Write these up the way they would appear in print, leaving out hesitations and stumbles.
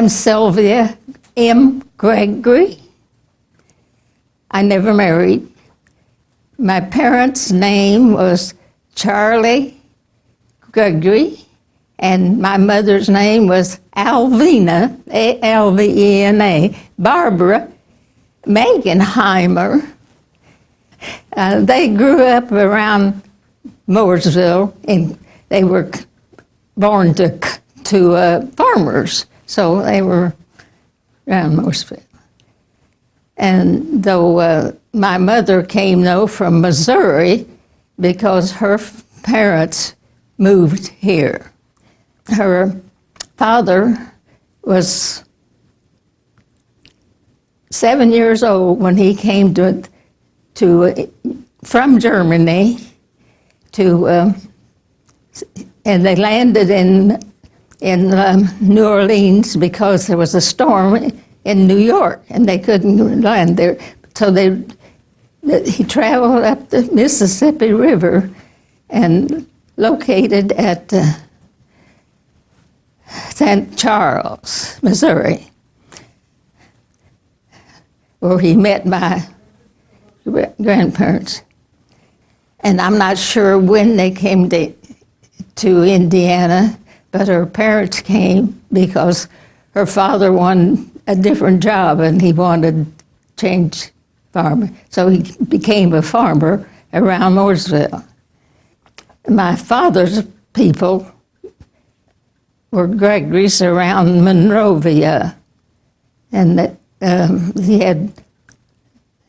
I'm Sylvia M. Gregory. I never married. My parents' name was Charlie Gregory, and my mother's name was Alvina, A-L-V-E-N-A, Barbara Megenheimer. They grew up around Mooresville, and they were born to farmers, so they were around Mooresville. And though my mother came, though, from Missouri because her parents moved here. Her father was 7 years old when he came from Germany and they landed in New Orleans because there was a storm in New York, and they couldn't land there. So he traveled up the Mississippi River and located at St. Charles, Missouri, where he met my grandparents. And I'm not sure when they came to Indiana, but her parents came because her father wanted a different job and he wanted to change farming. So he became a farmer around Mooresville. My father's people were Gregory's around Monrovia, and he had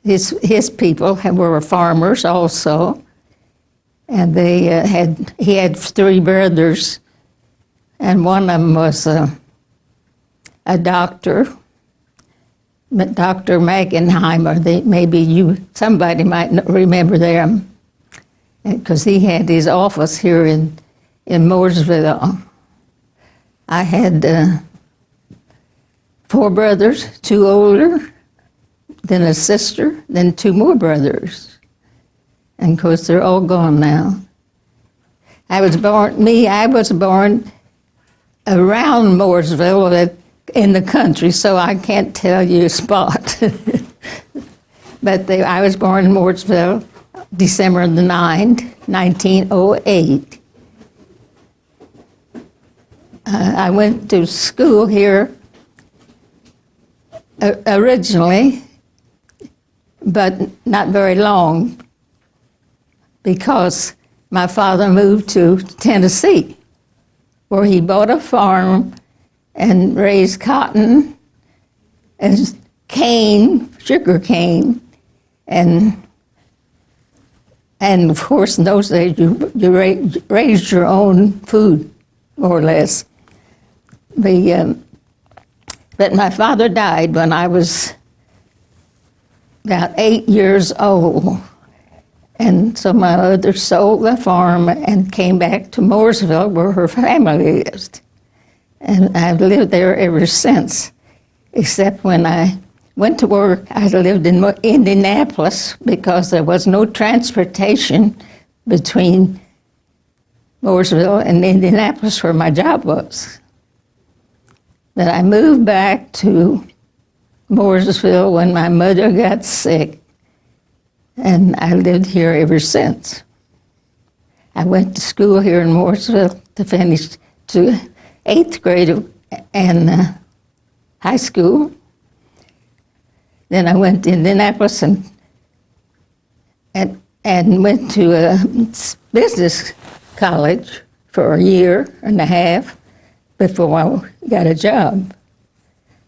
his people were farmers also, and he had three brothers, and one of them was a doctor, Dr. Megenheimer. Somebody might remember them, because he had his office here in Mooresville. I had 4 brothers, 2 older, then a sister, then 2 more brothers. And of course, they're all gone now. I was born around Mooresville in the country, so I can't tell you a spot. But I was born in Mooresville, December the 9th, 1908. I went to school here originally, but not very long, because my father moved to Tennessee, where he bought a farm and raised cotton and sugar cane, and of course in those days you raised your own food, more or less. But my father died when I was about 8 years old. And so my mother sold the farm and came back to Mooresville, where her family lived. And I've lived there ever since, except when I went to work, I lived in Indianapolis because there was no transportation between Mooresville and Indianapolis, where my job was. Then I moved back to Mooresville when my mother got sick, and I lived here ever since. I went to school here in Mooresville to finish to 8th grade and high school. Then I went to Indianapolis and went to a business college for a year and a half before I got a job.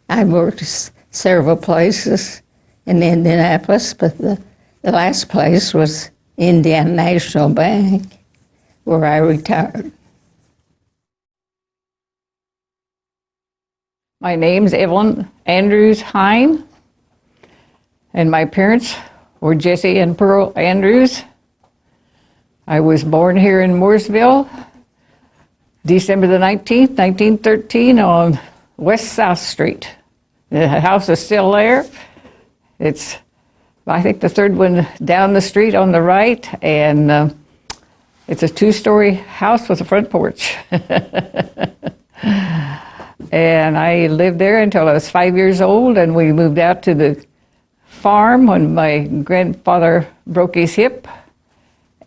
I worked several places in Indianapolis, but the last place was Indiana National Bank, where I retired. My name's Evelyn Andrews Hine, and my parents were Jesse and Pearl Andrews. I was born here in Mooresville, December the 19th, 1913, on West South Street. The house is still there. It's, I think, the third one down the street on the right, and it's a 2-story house with a front porch. And I lived there until I was 5 years old, and we moved out to the farm when my grandfather broke his hip,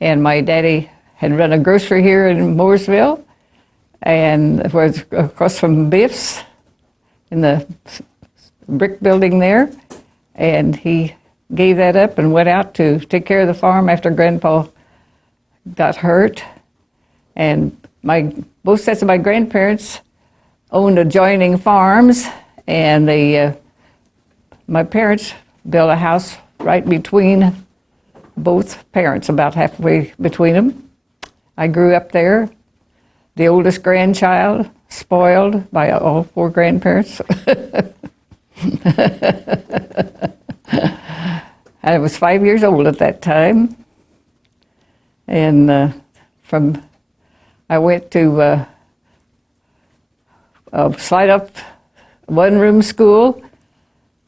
and my daddy had run a grocery here in Mooresville, and it was across from Biff's in the brick building there, and he gave that up and went out to take care of the farm after Grandpa got hurt. And both sets of my grandparents owned adjoining farms, and my parents built a house right between both parents, about halfway between them. I grew up there, the oldest grandchild, spoiled by all four grandparents. I was 5 years old at that time, and I went to a slide-up one-room school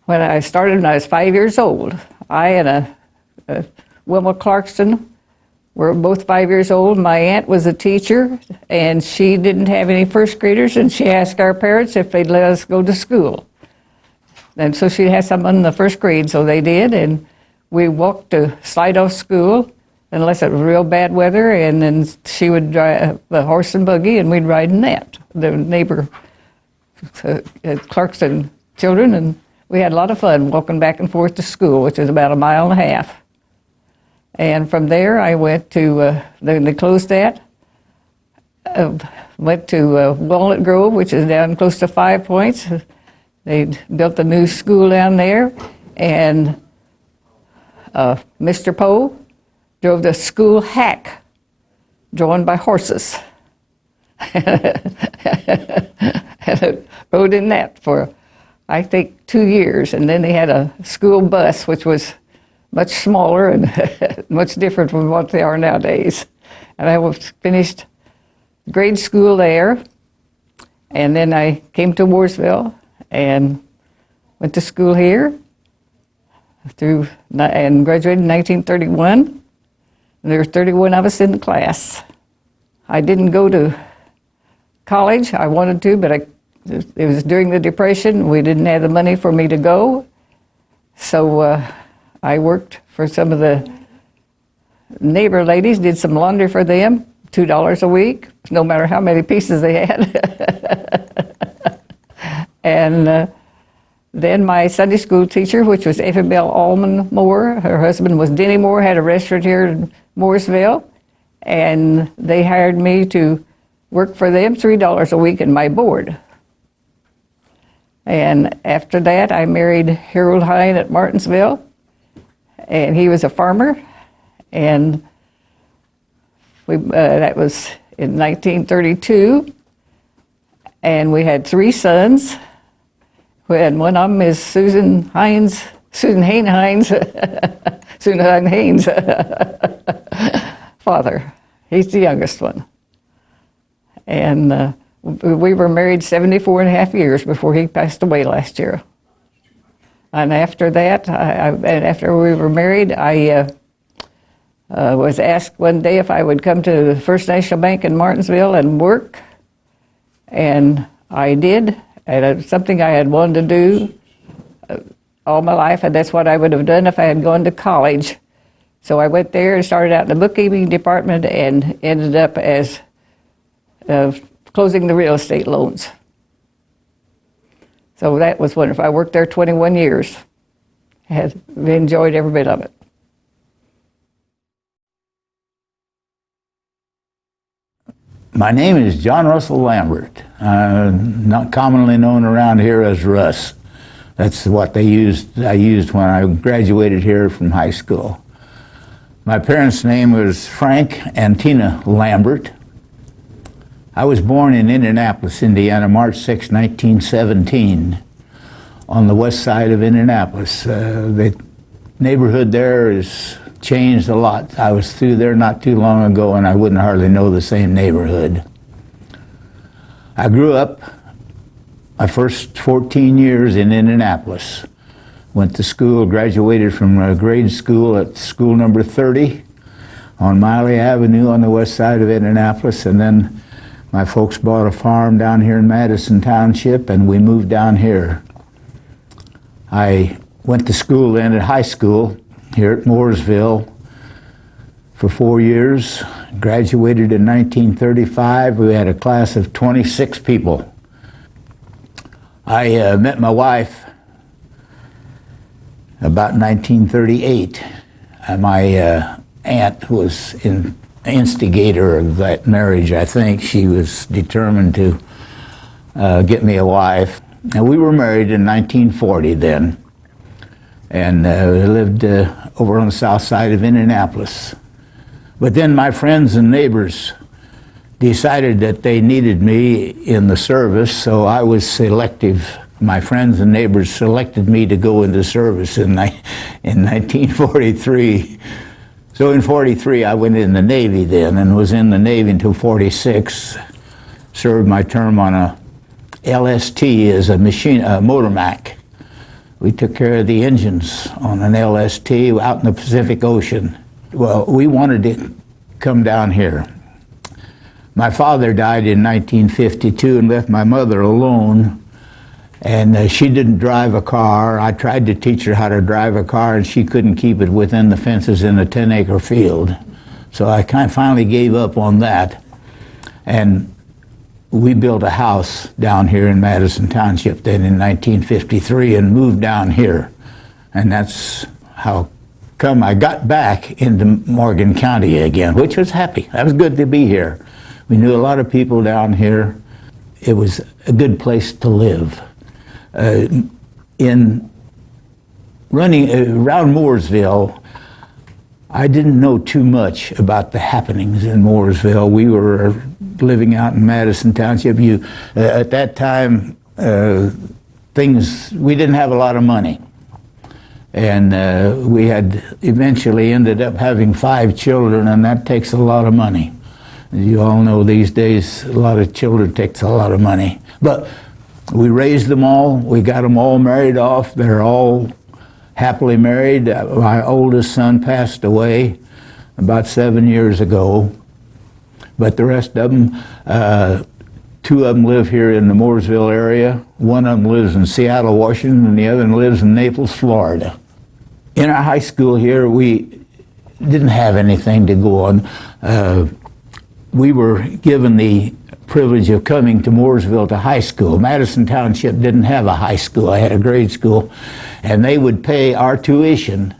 when I started when I was 5 years old. I and Wilma Clarkston were both 5 years old. My aunt was a teacher, and she didn't have any first graders, and she asked our parents if they'd let us go to school. And so she had someone in the first grade, so they did, and we walked to slide-off school unless it was real bad weather, and then she would drive the horse and buggy, and we'd ride in that, the neighbor Clarkston children, and we had a lot of fun walking back and forth to school, which is about 1.5 miles. And from there, I went to, then they closed that, went to Walnut Grove, which is down close to 5 Points. They built a new school down there, and Mr. Poe drove the school hack drawn by horses. And rode in that for, I think, 2 years. And then they had a school bus, which was much smaller and much different from what they are nowadays. And I finished grade school there. And then I came to Mooresville and went to school here and graduated in 1931. And there were 31 of us in the class. I didn't go to college. I wanted to, but it was during the Depression. We didn't have the money for me to go. So I worked for some of the neighbor ladies, did some laundry for them, $2 a week, no matter how many pieces they had. And then my Sunday school teacher, which was Bell Allman Moore, her husband was Denny Moore, had a restaurant here in Mooresville, and they hired me to work for them $3 a week in my board. And after that, I married Harold Hine at Martinsville, and he was a farmer, and that was in 1932, and we had 3 sons. And one of them is Susan Hain Hines, Susan Hain Haynes' father. He's the youngest one. And we were married 74 and a half years before he passed away last year. And after that, after we were married, I was asked one day if I would come to the First National Bank in Martinsville and work. And I did. And it's something I had wanted to do all my life, and that's what I would have done if I had gone to college. So I went there and started out in the bookkeeping department and ended up as closing the real estate loans. So that was wonderful. I worked there 21 years. Had enjoyed every bit of it. My name is John Russell Lambert, not commonly known around here as Russ. That's what I used when I graduated here from high school. My parents' name was Frank and Tina Lambert. I was born in Indianapolis, Indiana, March 6, 1917, on the west side of Indianapolis. The neighborhood there is changed a lot. I was through there not too long ago, and I wouldn't hardly know the same neighborhood. I grew up my first 14 years in Indianapolis. Went to school, graduated from grade school at school number 30 on Miley Avenue on the west side of Indianapolis, and then My folks bought a farm down here in Madison Township, and we moved down here. I went to school then at high school here at Mooresville for 4 years. Graduated in 1935. We had a class of 26 people. I met my wife about 1938. My aunt was an instigator of that marriage, I think. She was determined to get me a wife. And we were married in 1940 then. And we lived over on the south side of Indianapolis. But then my friends and neighbors decided that they needed me in the service, so I was selective. My friends and neighbors selected me to go into service in 1943. So in 43, I went in the Navy then and was in the Navy until 46. Served my term on a LST as a motor Mac. We took care of the engines on an LST out in the Pacific Ocean. Well, we wanted to come down here. My father died in 1952 and left my mother alone, and she didn't drive a car. I tried to teach her how to drive a car, and she couldn't keep it within the fences in a 10-acre field. So I finally gave up on that, and we built a house down here in Madison Township then in 1953 and moved down here. And that's how come I got back into Morgan County again, which was happy. I was good to be here. We knew a lot of people down here. It was a good place to live. In running around Mooresville, I didn't know too much about the happenings in Mooresville. We were living out in Madison Township. At that time, we didn't have a lot of money. And we had eventually ended up having 5 children, and that takes a lot of money. As you all know, these days, a lot of children takes a lot of money. But we raised them all. We got them all married off. They're all happily married. My oldest son passed away about 7 years ago. But the rest of them, 2 of them live here in the Mooresville area. One of them lives in Seattle, Washington, and the other one lives in Naples, Florida. In our high school here, we didn't have anything to go on. We were given the privilege of coming to Mooresville to high school. Madison Township didn't have a high school. I had a grade school, and they would pay our tuition,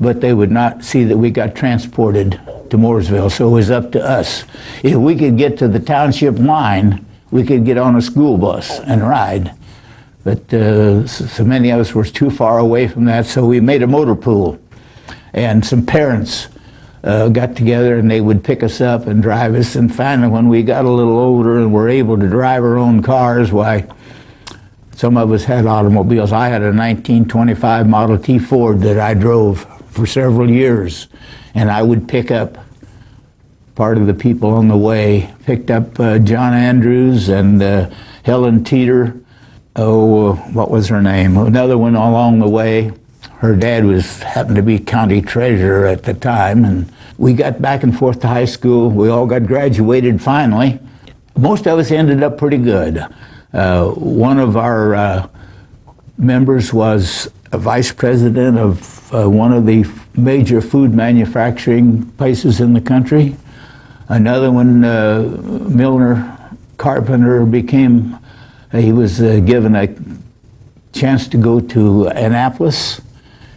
but they would not see that we got transported to Mooresville, so it was up to us. If we could get to the township line, we could get on a school bus and ride. But so many of us were too far away from that, so we made a motor pool. And some parents got together and they would pick us up and drive us. And finally, when we got a little older and were able to drive our own cars, why, some of us had automobiles. I had a 1925 Model T Ford that I drove for several years. And I would pick up part of the people on the way. Picked up John Andrews and Helen Teeter. What was her name? Another one along the way. Her dad happened to be county treasurer at the time, and we got back and forth to high school. We all got graduated finally. Most of us ended up pretty good. One of our members was a vice president of one of the major food manufacturing places in the country. Another one, Milner Carpenter, he was given a chance to go to Annapolis.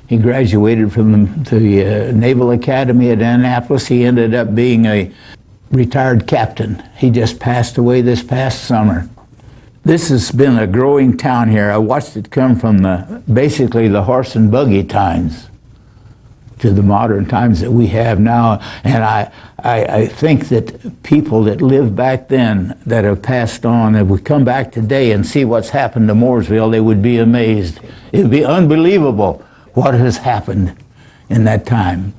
He graduated from the Naval Academy at Annapolis. He ended up being a retired captain. He just passed away this past summer. This has been a growing town here. I watched it come from basically the horse and buggy times to the modern times that we have now. And I think that people that lived back then that have passed on, if we come back today and see what's happened to Mooresville, they would be amazed. It would be unbelievable what has happened in that time,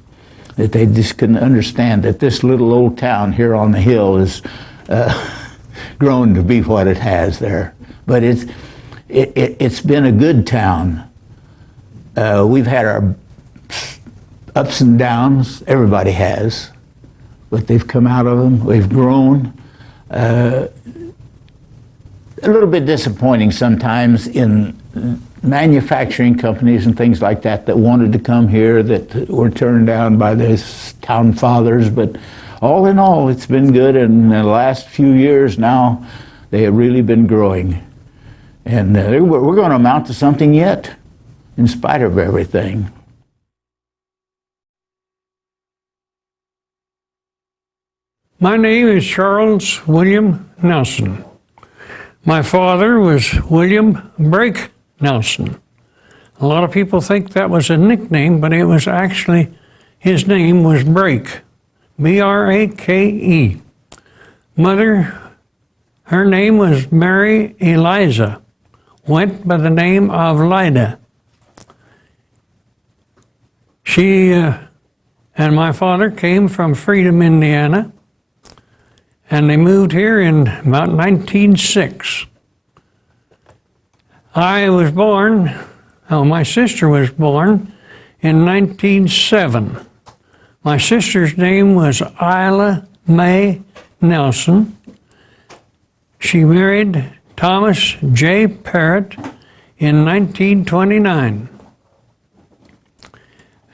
that they just couldn't understand that this little old town here on the hill is grown to be what it has there. But it's been a good town. We've had our ups and downs, everybody has, but they've come out of them, we've grown. a little bit disappointing sometimes in manufacturing companies and things like that that wanted to come here that were turned down by the town fathers. But all in all, it's been good. And in the last few years now, they have really been growing. And we're going to amount to something yet, in spite of everything. My name is Charles William Nelson. My father was William Brake Nelson. A lot of people think that was a nickname, but it was actually, his name was Brake, B-R-A-K-E. Mother, her name was Mary Eliza, went by the name of Lida. She and my father came from Freedom, Indiana, and they moved here in about 1906. My sister was born in 1907. My sister's name was Isla Mae Nelson. She married Thomas J. Parrott in 1929.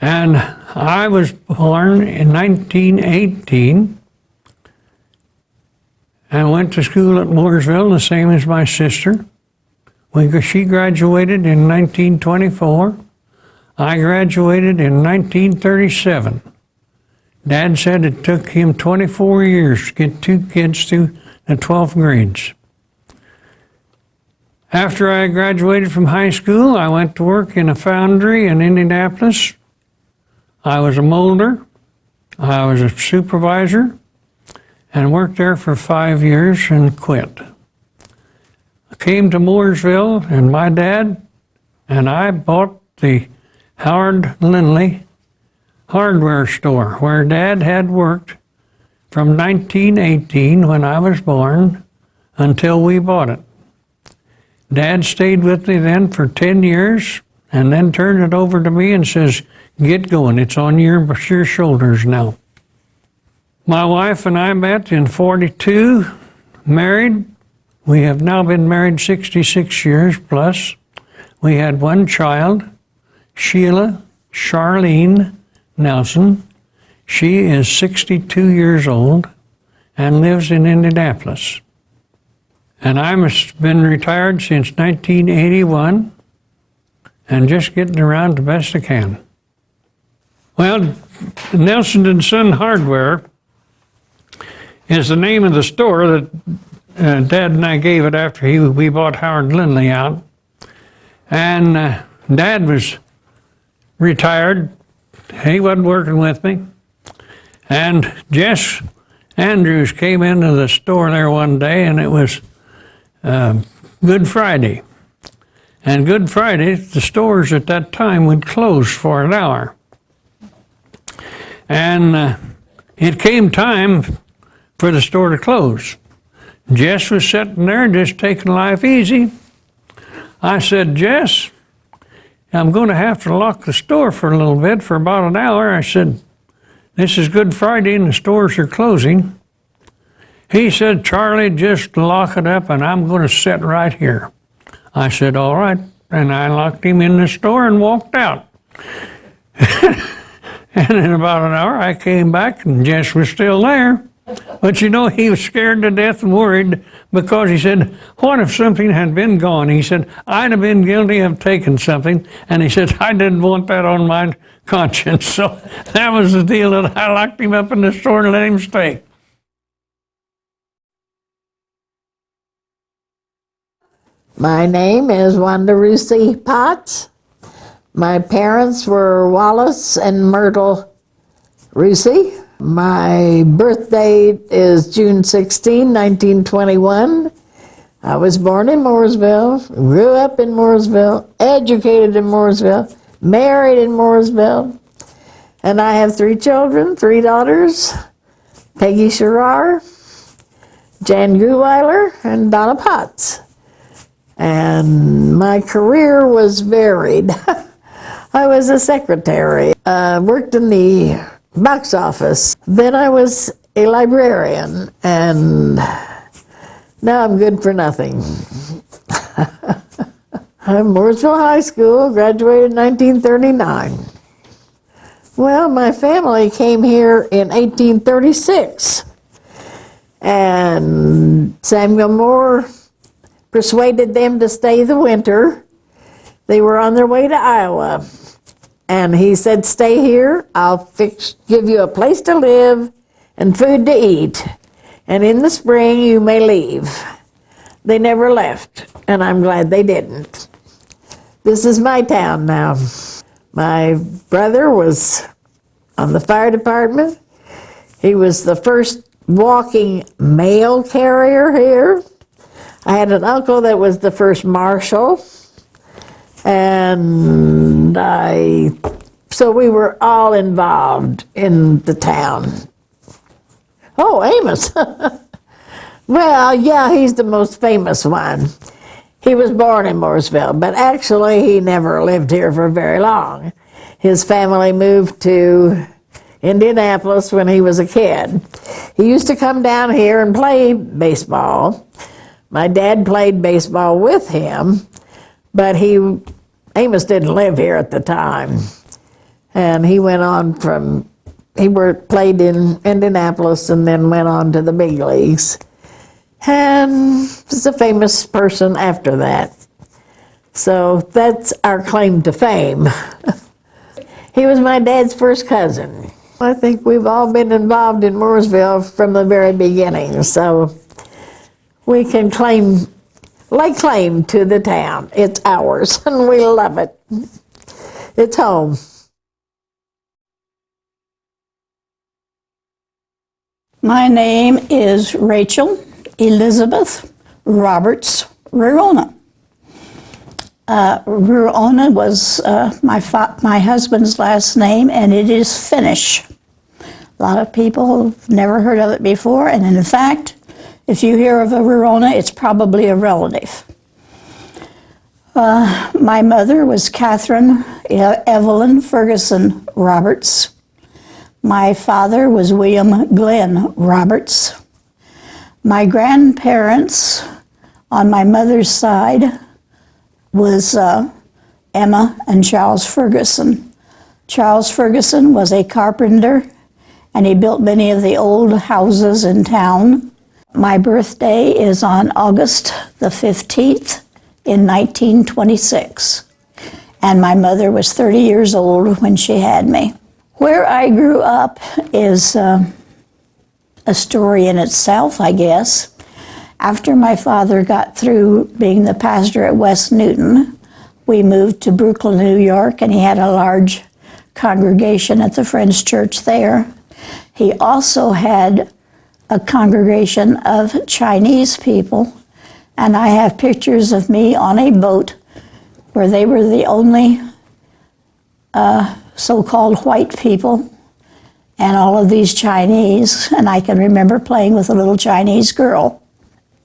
And I was born in 1918 and went to school at Mooresville, the same as my sister. She graduated in 1924. I graduated in 1937. Dad said it took him 24 years to get two kids through the 12th grades. After I graduated from high school, I went to work in a foundry in Indianapolis. I was a molder. I was a supervisor and worked there for 5 years and quit. I came to Mooresville, and my dad and I bought the Howard Lindley hardware store where Dad had worked from 1918, when I was born, until we bought it. Dad stayed with me then for 10 years and then turned it over to me and says, "Get going, it's on your shoulders now." My wife and I met in 42, married. We have now been married 66 years plus. We had one child, Sheila Charlene Nelson. She is 62 years old and lives in Indianapolis. And I've been retired since 1981 and just getting around the best I can. Well, Nelson and Son Hardware is the name of the store that Dad and I gave it after we bought Howard Lindley out. And Dad was retired. He wasn't working with me. And Jess Andrews came into the store there one day, and it was Good Friday. And Good Friday, the stores at that time would close for an hour. And it came time for the store to close. Jess was sitting there just taking life easy. I said, "Jess, I'm going to have to lock the store for a little bit, for about an hour." I said, "This is Good Friday and the stores are closing." He said, "Charlie, just lock it up and I'm going to sit right here." I said, "All right." And I locked him in the store and walked out. And in about an hour, I came back and Jess was still there. But you know, he was scared to death and worried, because he said, "What if something had been gone?" He said, "I'd have been guilty of taking something." And he said, "I didn't want that on my conscience." So that was the deal, that I locked him up in the store and let him stay. My name is Wanda Ruthie Potts. My parents were Wallace and Myrtle Ruthie. My birth date is June 16, 1921. I was born in Mooresville, grew up in Mooresville, educated in Mooresville, married in Mooresville, and I have 3 children, 3 daughters, Peggy Sherrar, Jan Guweiler, and Donna Potts. And my career was varied. I was a secretary, worked in the box office. Then I was a librarian, and Now I'm good for nothing. I'm Mooresville High School, graduated in 1939. Well, my family came here in 1836, and Samuel Moore persuaded them to stay the winter. They were on their way to Iowa, and he said, "Stay here, I'll give you a place to live and food to eat, and in the spring you may leave." They never left, and I'm glad they didn't. This is my town now. My brother was on the fire department. He was the first walking mail carrier here. I had an uncle that was the first marshal, and so we were all involved in the town. Oh, Amos. Well, yeah, he's the most famous one. He was born in Mooresville, but actually he never lived here for very long. His family moved to Indianapolis when he was a kid. He used to come down here and play baseball. My dad played baseball with him, but Amos didn't live here at the time. And he went on played in Indianapolis and then went on to the big leagues. And was a famous person after that. So that's our claim to fame. He was my dad's first cousin. I think we've all been involved in Mooresville from the very beginning, so we can lay claim to the town. It's ours, and we love it. It's home. My name is Rachel Elizabeth Roberts Rurona. Rurona was my husband's last name, and it is Finnish. A lot of people have never heard of it before, and in fact, if you hear of a Rurona, it's probably a relative. My mother was Catherine Evelyn Ferguson Roberts. My father was William Glenn Roberts. My grandparents on my mother's side was Emma and Charles Ferguson. Charles Ferguson was a carpenter, and he built many of the old houses in town. My birthday is on August the 15th in 1926, and my mother was 30 years old when she had me. Where I grew up is a story in itself, I guess. After my father got through being the pastor at West Newton, we moved to Brooklyn, New York, and he had a large congregation at the Friends Church there. He also had a congregation of Chinese people, and I have pictures of me on a boat where they were the only so-called white people and all of these Chinese, and I can remember playing with a little Chinese girl.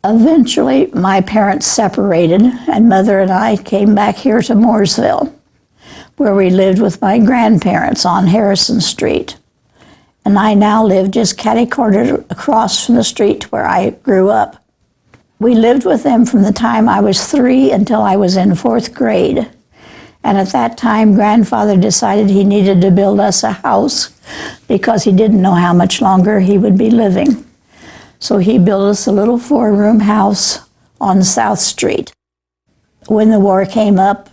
Eventually, my parents separated, and Mother and I came back here to Mooresville, where we lived with my grandparents on Harrison Street. And I now live just catty-cornered across from the street where I grew up. We lived with them from the time I was 3 until I was in 4th grade. And at that time, Grandfather decided he needed to build us a house because he didn't know how much longer he would be living. So he built us a little 4-room house on South Street. When the war came up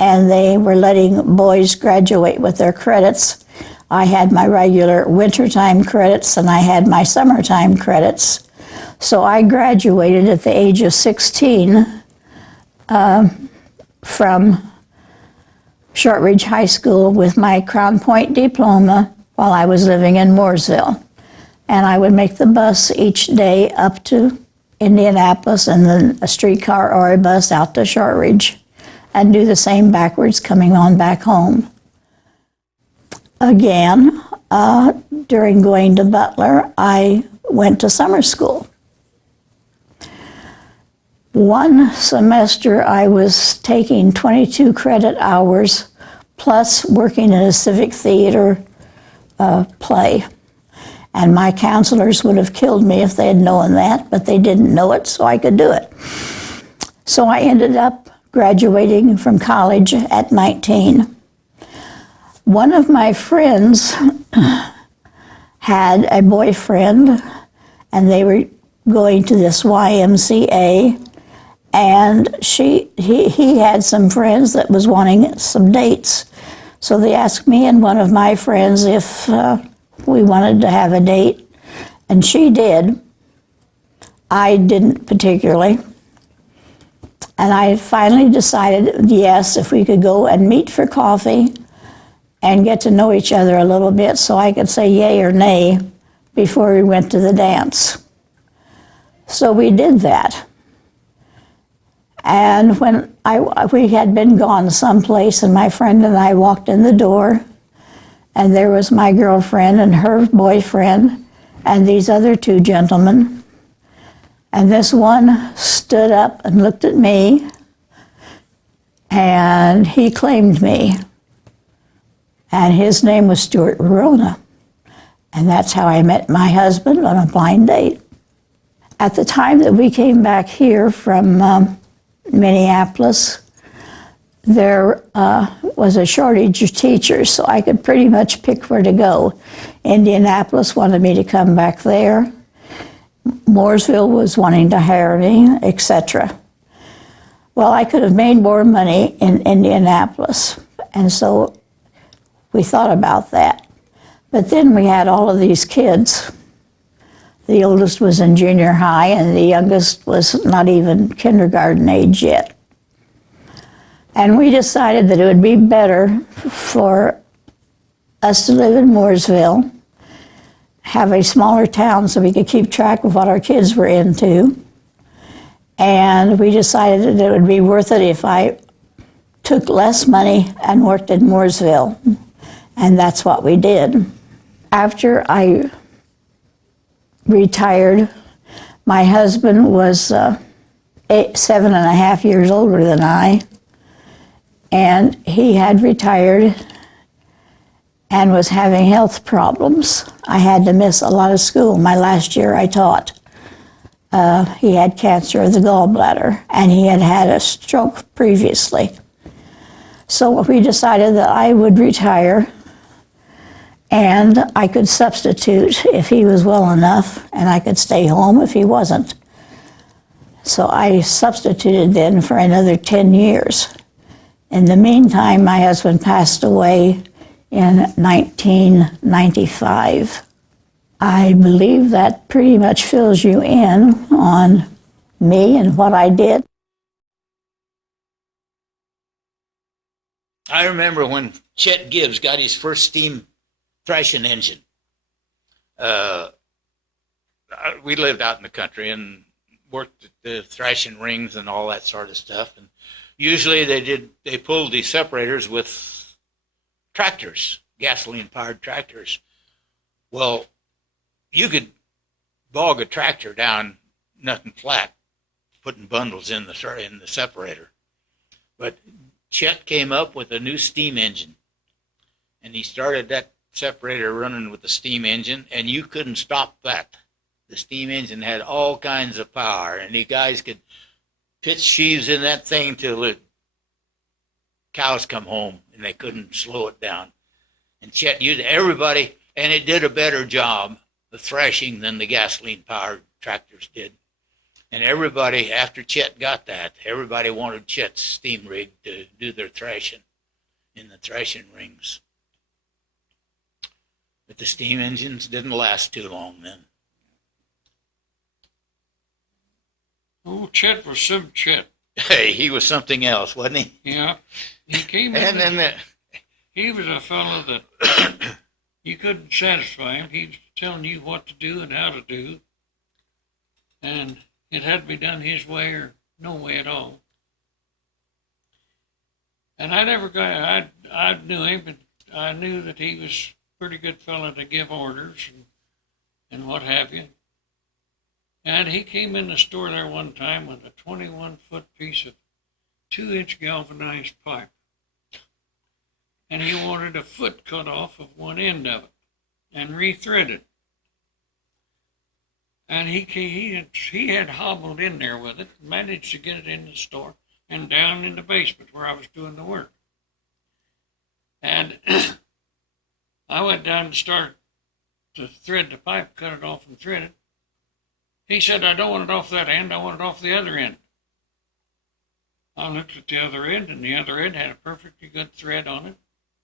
and they were letting boys graduate with their credits, I had my regular wintertime credits and I had my summertime credits. So I graduated at the age of 16 from Shortridge High School with my Crown Point diploma while I was living in Mooresville. And I would make the bus each day up to Indianapolis and then a streetcar or a bus out to Shortridge and do the same backwards coming on back home. Again, during going to Butler, I went to summer school. One semester I was taking 22 credit hours plus working in a civic theater play. And my counselors would have killed me if they had known that, but they didn't know it, so I could do it. So I ended up graduating from college at 19. One of my friends had a boyfriend, and they were going to this YMCA, and he had some friends that was wanting some dates. So they asked me and one of my friends if we wanted to have a date, and she did. I didn't particularly. And I finally decided, yes, if we could go and meet for coffee and get to know each other a little bit so I could say yay or nay before we went to the dance. So we did that. And when we had been gone someplace, and my friend and I walked in the door, and there was my girlfriend and her boyfriend and these other two gentlemen. And this one stood up and looked at me, and he claimed me. And his name was Stuart Verona. And that's how I met my husband on a blind date. At the time that we came back here from Minneapolis, there was a shortage of teachers, so I could pretty much pick where to go. Indianapolis wanted me to come back there. Mooresville was wanting to hire me, etc. Well, I could have made more money in Indianapolis, and so we thought about that. But then we had all of these kids. The oldest was in junior high, and the youngest was not even kindergarten age yet. And we decided that it would be better for us to live in Mooresville, have a smaller town so we could keep track of what our kids were into. And we decided that it would be worth it if I took less money and worked in Mooresville. And that's what we did. After I retired, my husband was 7.5 years older than I, and he had retired and was having health problems. I had to miss a lot of school. My last year I taught. He had cancer of the gallbladder, and he had had a stroke previously. So we decided that I would retire, and I could substitute if he was well enough, and I could stay home if he wasn't. So I substituted then for another 10 years. In the meantime, my husband passed away in 1995. I believe that pretty much fills you in on me and what I did. I remember when Chet Gibbs got his first steam thrashing engine. We lived out in the country and worked at the thrashing rings and all that sort of stuff. And usually they pulled these separators with tractors, gasoline-powered tractors. Well, you could bog a tractor down nothing flat, putting bundles in the separator. But Chet came up with a new steam engine, and he started that separator running with the steam engine, and you couldn't stop that. The steam engine had all kinds of power, and the guys could pitch sheaves in that thing till the cows come home, and they couldn't slow it down. And Chet used everybody, and it did a better job of thrashing than the gasoline-powered tractors did. And everybody, after Chet got that, everybody wanted Chet's steam rig to do their thrashing in the thrashing rings. But the steam engines didn't last too long then. Oh, Chet was some Chet. Hey, he was something else, wasn't he? Yeah. He came And in. then He was a fellow that you couldn't satisfy him. He was telling you what to do and how to do. And it had to be done his way or no way at all. And I knew him, but I knew that he was a pretty good fellow to give orders and what have you. And he came in the store there one time with a 21-foot piece of 2-inch galvanized pipe. And he wanted a foot cut off of one end of it and rethreaded. And he had hobbled in there with it, managed to get it in the store and down in the basement where I was doing the work. And I went down to start to thread the pipe, cut it off and thread it. He said, I don't want it off that end, I want it off the other end. I looked at the other end, and the other end had a perfectly good thread on it.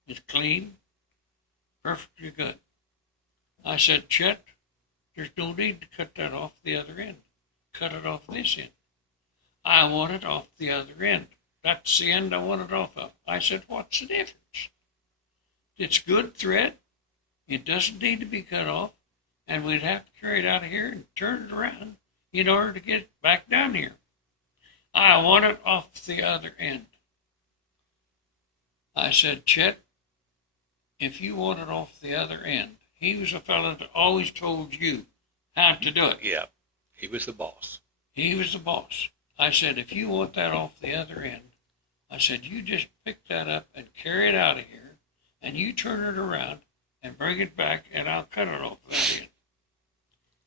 It's clean, perfectly good. I said, Chet, there's no need to cut that off the other end. Cut it off this end. I want it off the other end. That's the end I want it off of. I said, what's the difference? It's good thread. It doesn't need to be cut off. And we'd have to carry it out of here and turn it around in order to get it back down here. I want it off the other end. I said, Chet, if you want it off the other end, he was a fellow that always told you how to do it. Yeah, he was the boss. He was the boss. I said, if you want that off the other end, I said, you just pick that up and carry it out of here, and you turn it around and bring it back, and I'll cut it off that end.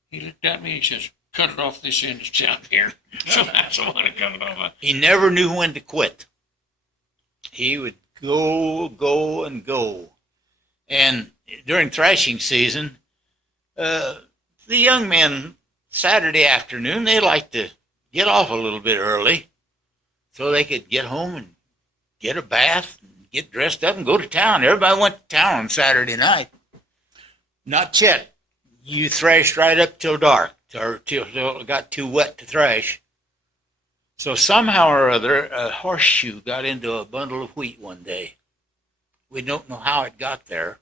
He looked at me and he says, cut it off this end, it's down here. So that's the one to cut it off. He never knew when to quit. He would go, and go. And during thrashing season, the young men, Saturday afternoon, they liked to get off a little bit early so they could get home and get a bath, and get dressed up and go to town. Everybody went to town on Saturday night. Not Chet. You thrashed right up till dark, or till it got too wet to thrash. So somehow or other, a horseshoe got into a bundle of wheat one day. We don't know how it got there.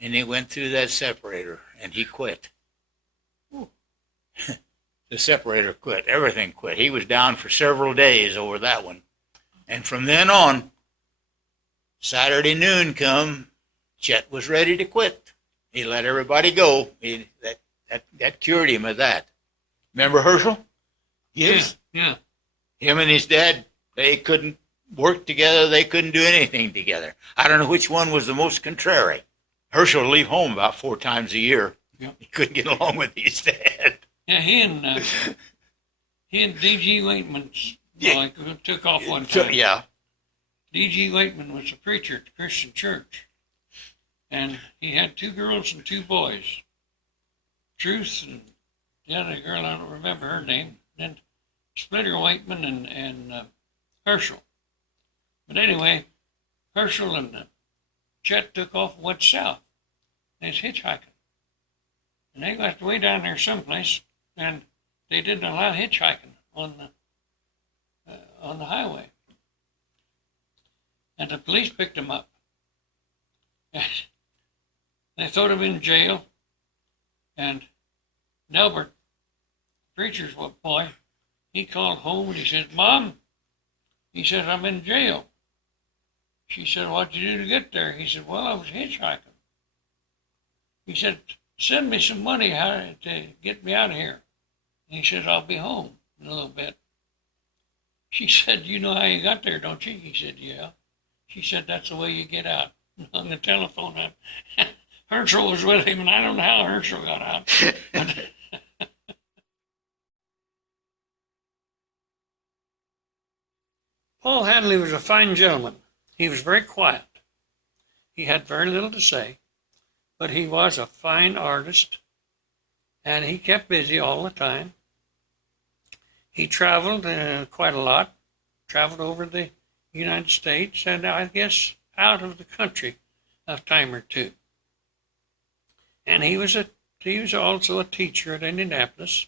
And it went through that separator, and he quit. The separator quit. Everything quit. He was down for several days over that one. And from then on, Saturday noon come, Chet was ready to quit. He let everybody go. That cured him of that. Remember Herschel? Yes. Yeah. Him and his dad, they couldn't work together. They couldn't do anything together. I don't know which one was the most contrary. Herschel would leave home about 4 times a year. Yep. He couldn't get along with his dad. Yeah, he and D.G. Waitman's boy took off one time. Yeah. D.G. Waitman was a preacher at the Christian church. And he had 2 girls and 2 boys. Truth and the other girl, I don't remember her name. Then Splitter Waitman and Herschel. But anyway, Herschel and Chet took off and went south. They was hitchhiking. And they got way down there someplace, and they didn't allow hitchhiking on the highway. And the police picked them up. They threw him in jail, and Nelbert, preacher's boy, he called home and he said, Mom, he said, I'm in jail. She said, what'd you do to get there? He said, well, I was hitchhiking. He said, send me some money to get me out of here. And he said, I'll be home in a little bit. She said, you know how you got there, don't you? He said, yeah. She said, that's the way you get out. And hung the telephone up. Herschel was with him, and I don't know how Herschel got out. Paul Hadley was a fine gentleman. He was very quiet. He had very little to say, but he was a fine artist, and he kept busy all the time. He traveled quite a lot, traveled over the United States, and I guess out of the country a time or two. And he was also a teacher at Indianapolis,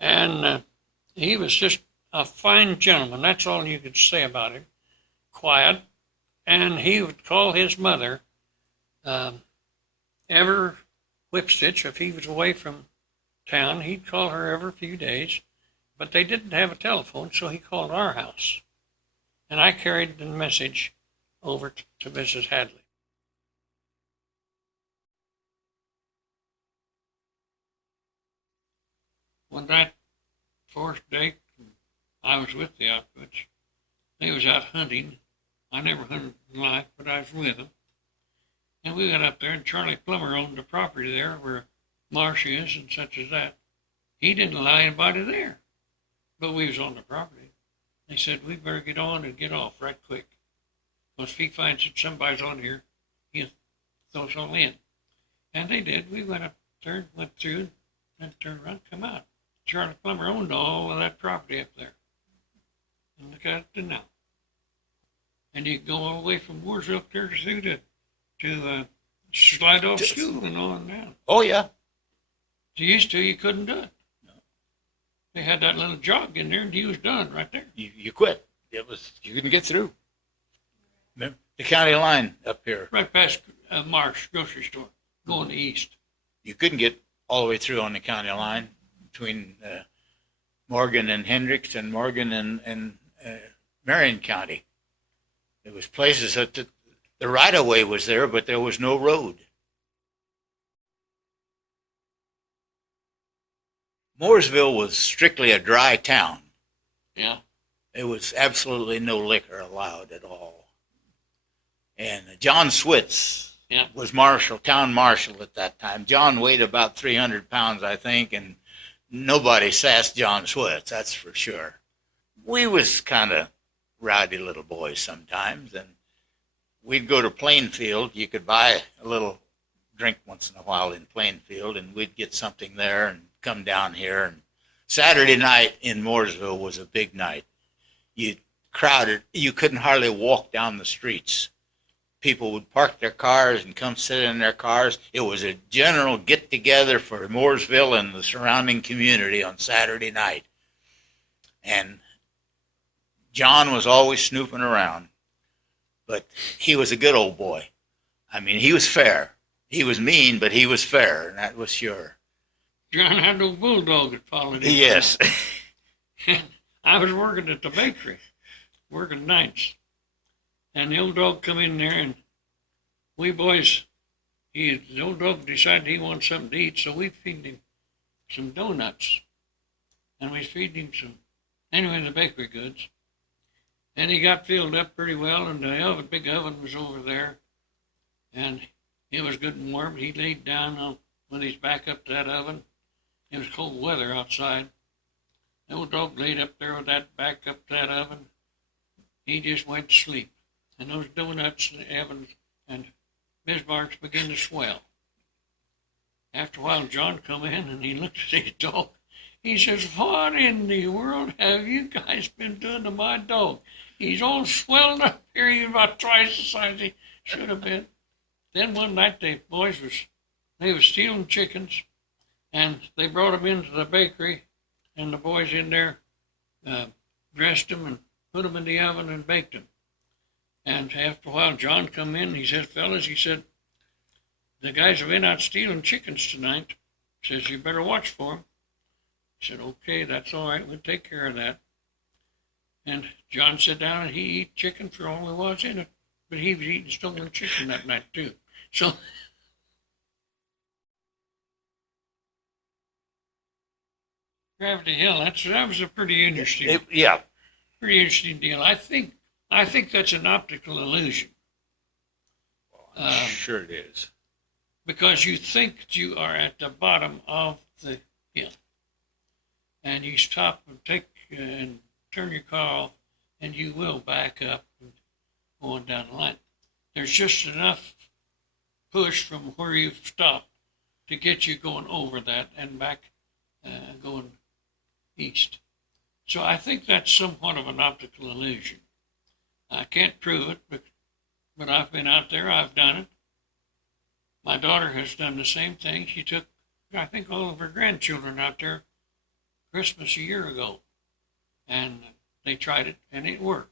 and he was just a fine gentleman. That's all you could say about him. Quiet, and he would call his mother every whipstitch. If he was away from town, he'd call her every few days, but they didn't have a telephone, so he called our house, and I carried the message over to Mrs. Hadley. When that first day, I was with the outfits. They was out hunting. I never hunted in life, but I was with them. And we got up there, and Charlie Plummer owned the property there where marsh is and such as that. He didn't allow anybody there, but we was on the property. They said, we better get on and get off right quick. Because if he finds that somebody's on here, he'll throw us all in. And they did. We went up there, went through, and turned around, come out. Charlie Plummer owned all of that property up there. And look at it now. And you go all the way from Mooresville there through to Slide Off School and on down. Oh, yeah. You used to, you couldn't do it. No. They had that little jog in there, and he was done right there. You quit. You couldn't get through. Remember the county line up here. Right past Marsh grocery store, going east. You couldn't get all the way through on the county line between Morgan and Hendricks and Morgan and Marion County. There was places that the right-of-way was there, but there was no road. Mooresville was strictly a dry town. Yeah. There was absolutely no liquor allowed at all. And John Switz was town marshal at that time. John weighed about 300 pounds, I think, and nobody sassed John Switz, that's for sure. We was kind of rowdy little boys sometimes, and we'd go to Plainfield. You could buy a little drink once in a while in Plainfield, and we'd get something there and come down here. And Saturday night in Mooresville was a big night. You crowded. You couldn't hardly walk down the streets. People would park their cars and come sit in their cars. It was a general get-together for Mooresville and the surrounding community on Saturday night. And John was always snooping around, but he was a good old boy. I mean, he was fair. He was mean, but he was fair, and that was sure. John had no bulldog that followed him. Yes. I was working at the bakery, working nights. And the old dog come in there, and we boys, the old dog decided he wanted something to eat, so we feed him some donuts. And we feed him the bakery goods. And he got filled up pretty well, and the big oven was over there. And it was good and warm. He laid down with his back up to that oven. It was cold weather outside. The old dog laid up there with that back up to that oven. He just went to sleep. And those donuts and Evans and Bismarck's began to swell. After a while, John come in and he looked at his dog. He says, what in the world have you guys been doing to my dog? He's all swelled up here. He's about twice the size he should have been. Then one night, the boys was stealing chickens, and they brought them into the bakery, and the boys in there dressed them and put them in the oven and baked them. And after a while, John come in, he says, fellas, he said, the guys have been out stealing chickens tonight. He says, you better watch for them. I said, okay, that's all right, we'll take care of that. And John sat down and he eat chicken for all there was in it. But he was eating stolen chicken that night too. So Gravity Hill, that was a pretty interesting pretty interesting deal. I think that's an optical illusion. Sure it is. Because you think that you are at the bottom of the hill. And you stop and turn your car off, and you will back up and going down the line. There's just enough push from where you've stopped to get you going over that and back going east. So I think that's somewhat of an optical illusion. I can't prove it, but I've been out there, I've done it. My daughter has done the same thing. She took, I think, all of her grandchildren out there Christmas a year ago, and they tried it, and it worked.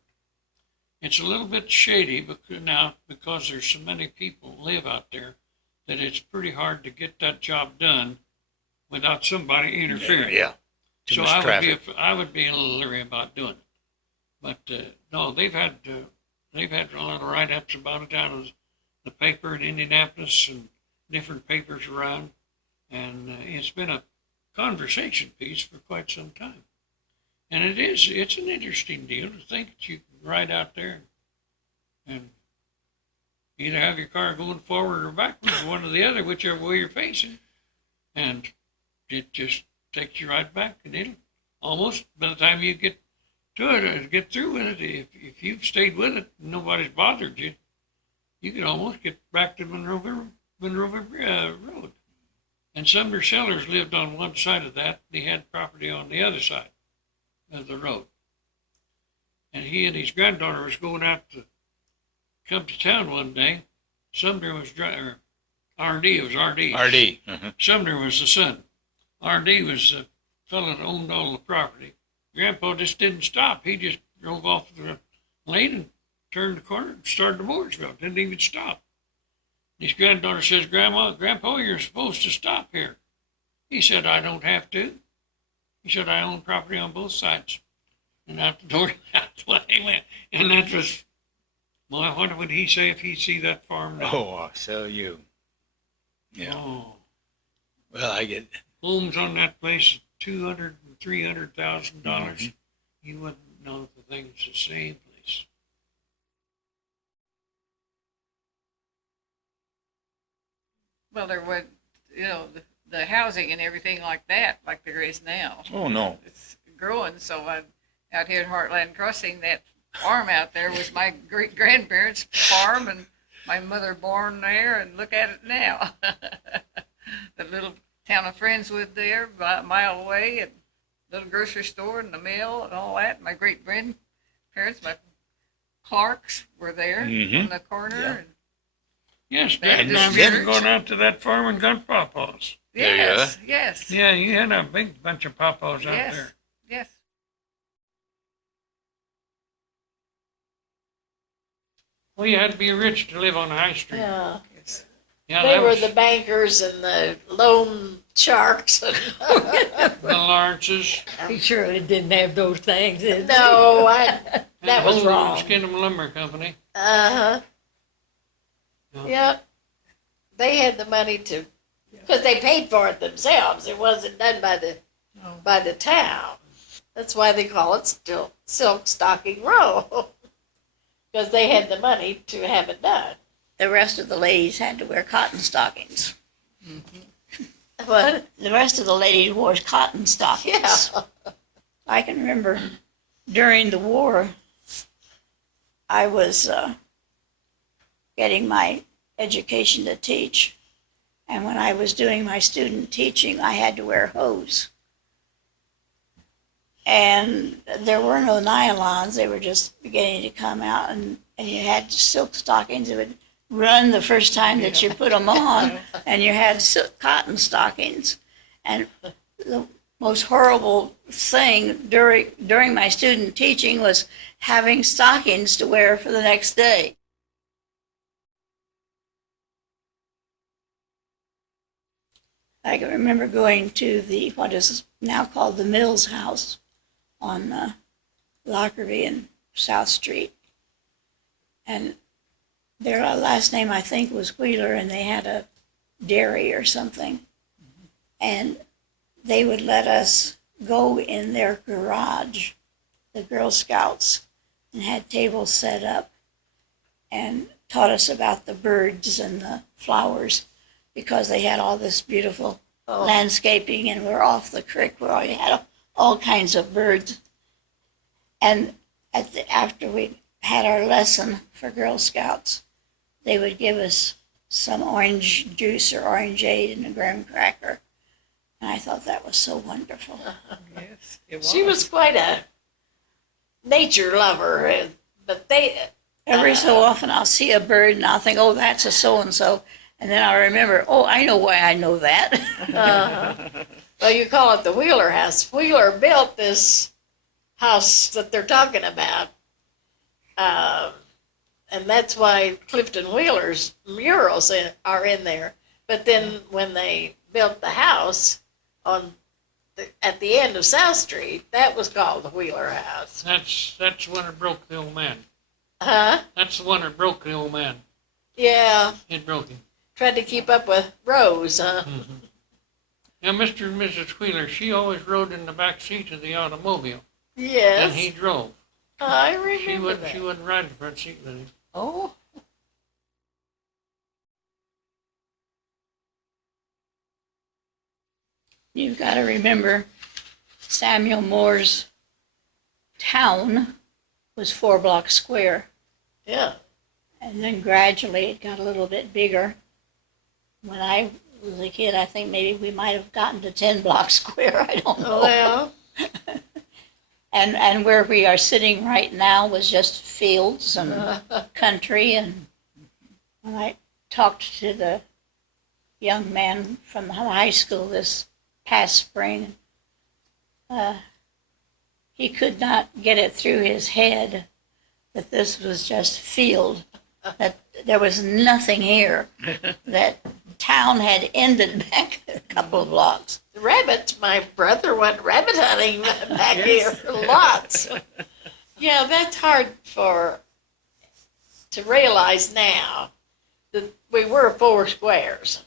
It's a little bit shady because there's so many people live out there that it's pretty hard to get that job done without somebody interfering. Yeah. So I would be a little leery about doing it. But no, they've had a lot of write-ups about it down in the paper in Indianapolis and different papers around, and it's been a conversation piece for quite some time. And it's an interesting deal to think that you can ride out there and either have your car going forward or backwards, one or the other, whichever way you're facing, and it just takes you right back, and it'll almost, by the time you get to it or get through with it, if you've stayed with it and nobody's bothered you, you can almost get back to Monroeville Road. And Sumner Sellers lived on one side of that. They had property on the other side of the road. And he and his granddaughter was going out to come to town one day. Sumner was driving, R&D, it was R&D. R.D. Uh-huh. Sumner was the son. R&D was the fellow that owned all the property. Grandpa just didn't stop. He just drove off the lane and turned the corner and started to Mooresville. Didn't even stop. His granddaughter says, Grandpa, you're supposed to stop here. He said, I don't have to. He said, I own property on both sides. And out the door, that's what he went. And that was, well, what would he say if he see that farm now? Oh, I'll sell you. Yeah. Oh, Well, I get. homes on that place, $200,000 and $300,000. You wouldn't know if the thing's the same place. Well, there was, the housing and everything like that, like there is now. Oh no. It's growing. So out here at Heartland Crossing, that farm out there was my great grandparents' farm, and my mother born there. And look at it now. The little town of Friendswood there, about a mile away, and little grocery store and the mill and all that. My great grandparents, my Clarks, were there on the corner. Yeah. And Yes, Baptist Dad, have you ever church. gone out to that farm and got pawpaws? There you yes, yes, Yeah, you had a big bunch of pawpaws out yes, there. yes. Well, you had to be rich to live on High Street. Yeah. Yeah, They that were was the bankers and the loan sharks. the Lawrences. He surely didn't have those things. Did he? No, and that was Holden wrong. Skinham Lumber Company. Uh-huh. Yeah. Yep. They had the money to, because they paid for it themselves. It wasn't done by the town. That's why they call it still Silk Stocking Row, because they had the money to have it done. The rest of the ladies had to wear cotton stockings. But The rest of the ladies wore cotton stockings. yeah, I can remember during the war, I was getting my education to teach. And when I was doing my student teaching, I had to wear hose. And there were no nylons. They were just beginning to come out. And you had silk stockings. It would run the first time that you put them on. And you had silk cotton stockings. And the most horrible thing during my student teaching was having stockings to wear for the next day. I can remember going to what is now called the Mills House on Lockerbie and South Street. And their last name, I think, was Wheeler, and they had a dairy or something. And they would let us go in their garage, the Girl Scouts, and had tables set up and taught us about the birds and the flowers, because they had all this beautiful landscaping, and we're off the creek where we had all kinds of birds. And after we had our lesson for Girl Scouts, they would give us some orange juice or orangeade and a graham cracker. And I thought that was so wonderful. Yes, it was. she was quite a nature lover. But Every so often I'll see a bird and I'll think, oh, that's a so-and-so. And then I'll remember, oh, I know why I know that. well, you call it the Wheeler House. Wheeler built this house that they're talking about. And that's why Clifton Wheeler's murals are in there. But then when they built the house at the end of South Street, that was called the Wheeler House. That's the one that broke the old man. Huh? That's the one that broke the old man. Yeah. It broke him. Tried to keep up with Rose, huh? Now, Mr. and Mrs. Wheeler, she always rode in the back seat of the automobile, Yes. and he drove. I remember that. She wouldn't ride in the front seat with him. Oh. You've got to remember Samuel Moore's town was 4 blocks square. Yeah. And then gradually it got a little bit bigger. When I was a kid, I think maybe we might have gotten to 10 blocks square. I don't know. Well, And where we are sitting right now was just fields and country. And when I talked to the young man from the high school this past spring, he could not get it through his head that this was just field, that there was nothing here, that town had ended back a couple of blocks. the rabbits, my brother went rabbit hunting back here, lots. Yeah, that's hard to realize now that we were 4 squares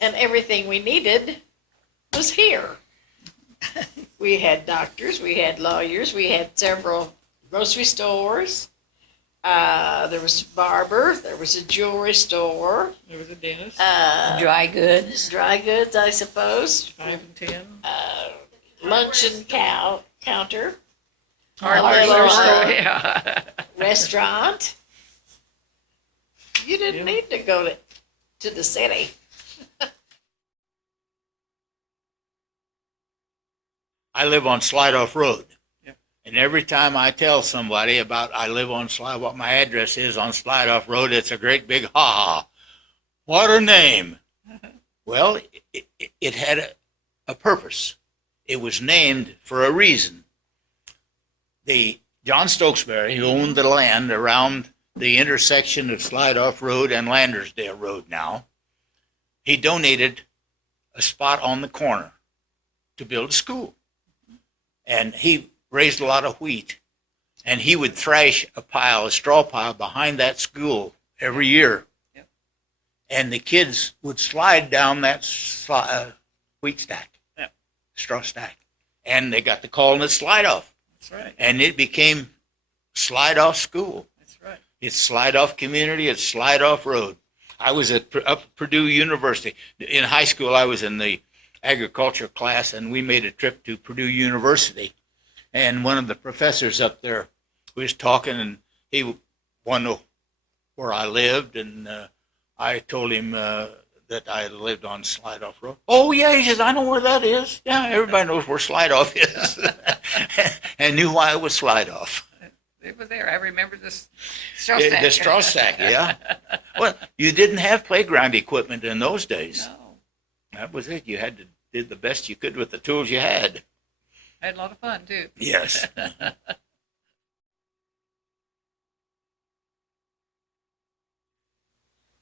and everything we needed was here. We had doctors, we had lawyers, we had several grocery stores. There was a barber, there was a jewelry store, There was a dentist. Dry goods. dry goods, I suppose, 5 and 10. luncheon counter, Hardware little, store. Yeah. restaurant. You didn't need to go to the city. I live on Slide Off Road. Yeah. And every time I tell somebody about I live on Slide, what my address is on Slide Off Road, it's a great big ha-ha. What a name. Well, it had a purpose. It was named for a reason. John Stokesbury, who owned the land around the intersection of Slide Off Road and Landersdale Road now, he donated a spot on the corner to build a school. And he raised a lot of wheat, and he would thrash a straw pile behind that school every year. Yep. And the kids would slide down that wheat stack, straw stack. And they got the calling it Slide Off. That's right. And it became Slide Off School. That's right. It's Slide Off Community, it's Slide Off Road. I was at Purdue University. In high school, I was in the agriculture class, and we made a trip to Purdue University. And one of the professors up there was talking, and he wanted to know where I lived, and I told him that I lived on Slide Off Road. Oh, yeah, he says, I know where that is. Yeah, everybody knows where Slide Off is. And knew why it was Slide Off. It was there. I remember this straw stack. The straw stack, yeah. Well, you didn't have playground equipment in those days. No. That was it. You had to do the best you could with the tools you had. I had a lot of fun, too. Yes.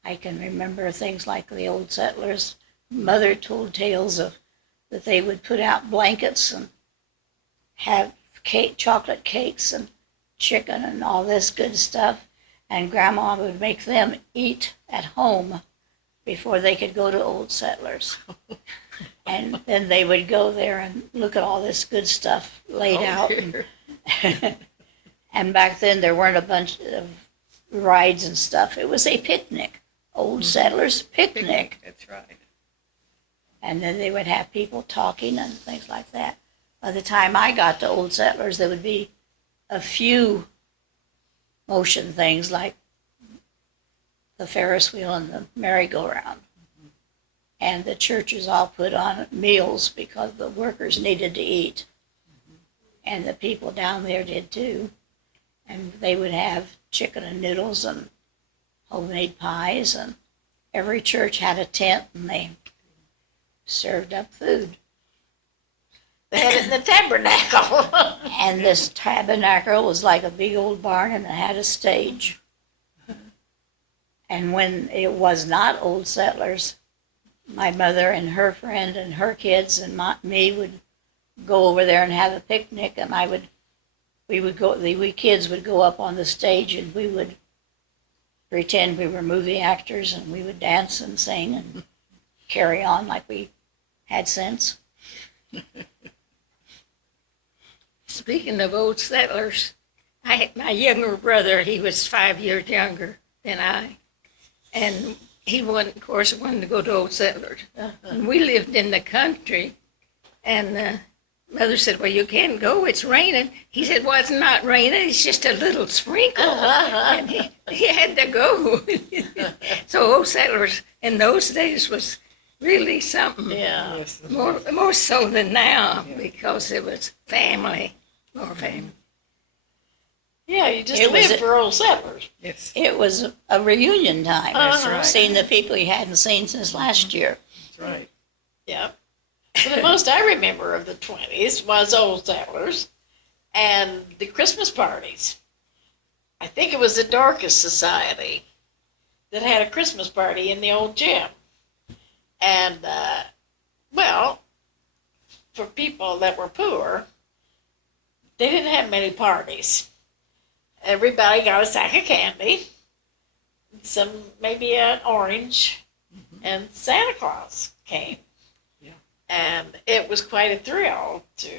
I can remember things like the old settlers. Mother told tales of that they would put out blankets and have chocolate cakes and chicken and all this good stuff. And Grandma would make them eat at home before they could go to old settlers. And then they would go there and look at all this good stuff laid out. And back then there weren't a bunch of rides and stuff. It was a picnic, old settlers picnic. That's right. And then they would have people talking and things like that. By the time I got to old settlers, there would be a few motion things like the Ferris wheel and the merry-go-round. And the churches all put on meals because the workers needed to eat. And the people down there did too. And they would have chicken and noodles and homemade pies. And every church had a tent and they served up food. They had it in the tabernacle. And this tabernacle was like a big old barn and it had a stage. And when it was not old settlers, my mother and her friend and her kids and me would go over there and have a picnic, and we kids would go up on the stage and we would pretend we were movie actors and we would dance and sing and carry on like we had sense. Speaking of old settlers, my younger brother, he was 5 years younger than I. And he wanted, of course, wanted to go to Old Settlers. And we lived in the country, and Mother said, well, you can't go, it's raining. He said, well, it's not raining, it's just a little sprinkle. And he had to go. So Old Settlers in those days was really something. Yeah. More so than now, because it was family, more family. Yeah, you just It was lived a- for Old Settlers. Yes. It was a reunion time. That's right. Seeing the people you hadn't seen since last year. That's right. Yeah. So the most I remember of the 20s was Old Settlers and the Christmas parties. I think it was the Dorcas Society that had a Christmas party in the old gym. And, well, for people that were poor, they didn't have many parties. Everybody got a sack of candy, some maybe an orange, and Santa Claus came. Yeah. And it was quite a thrill to,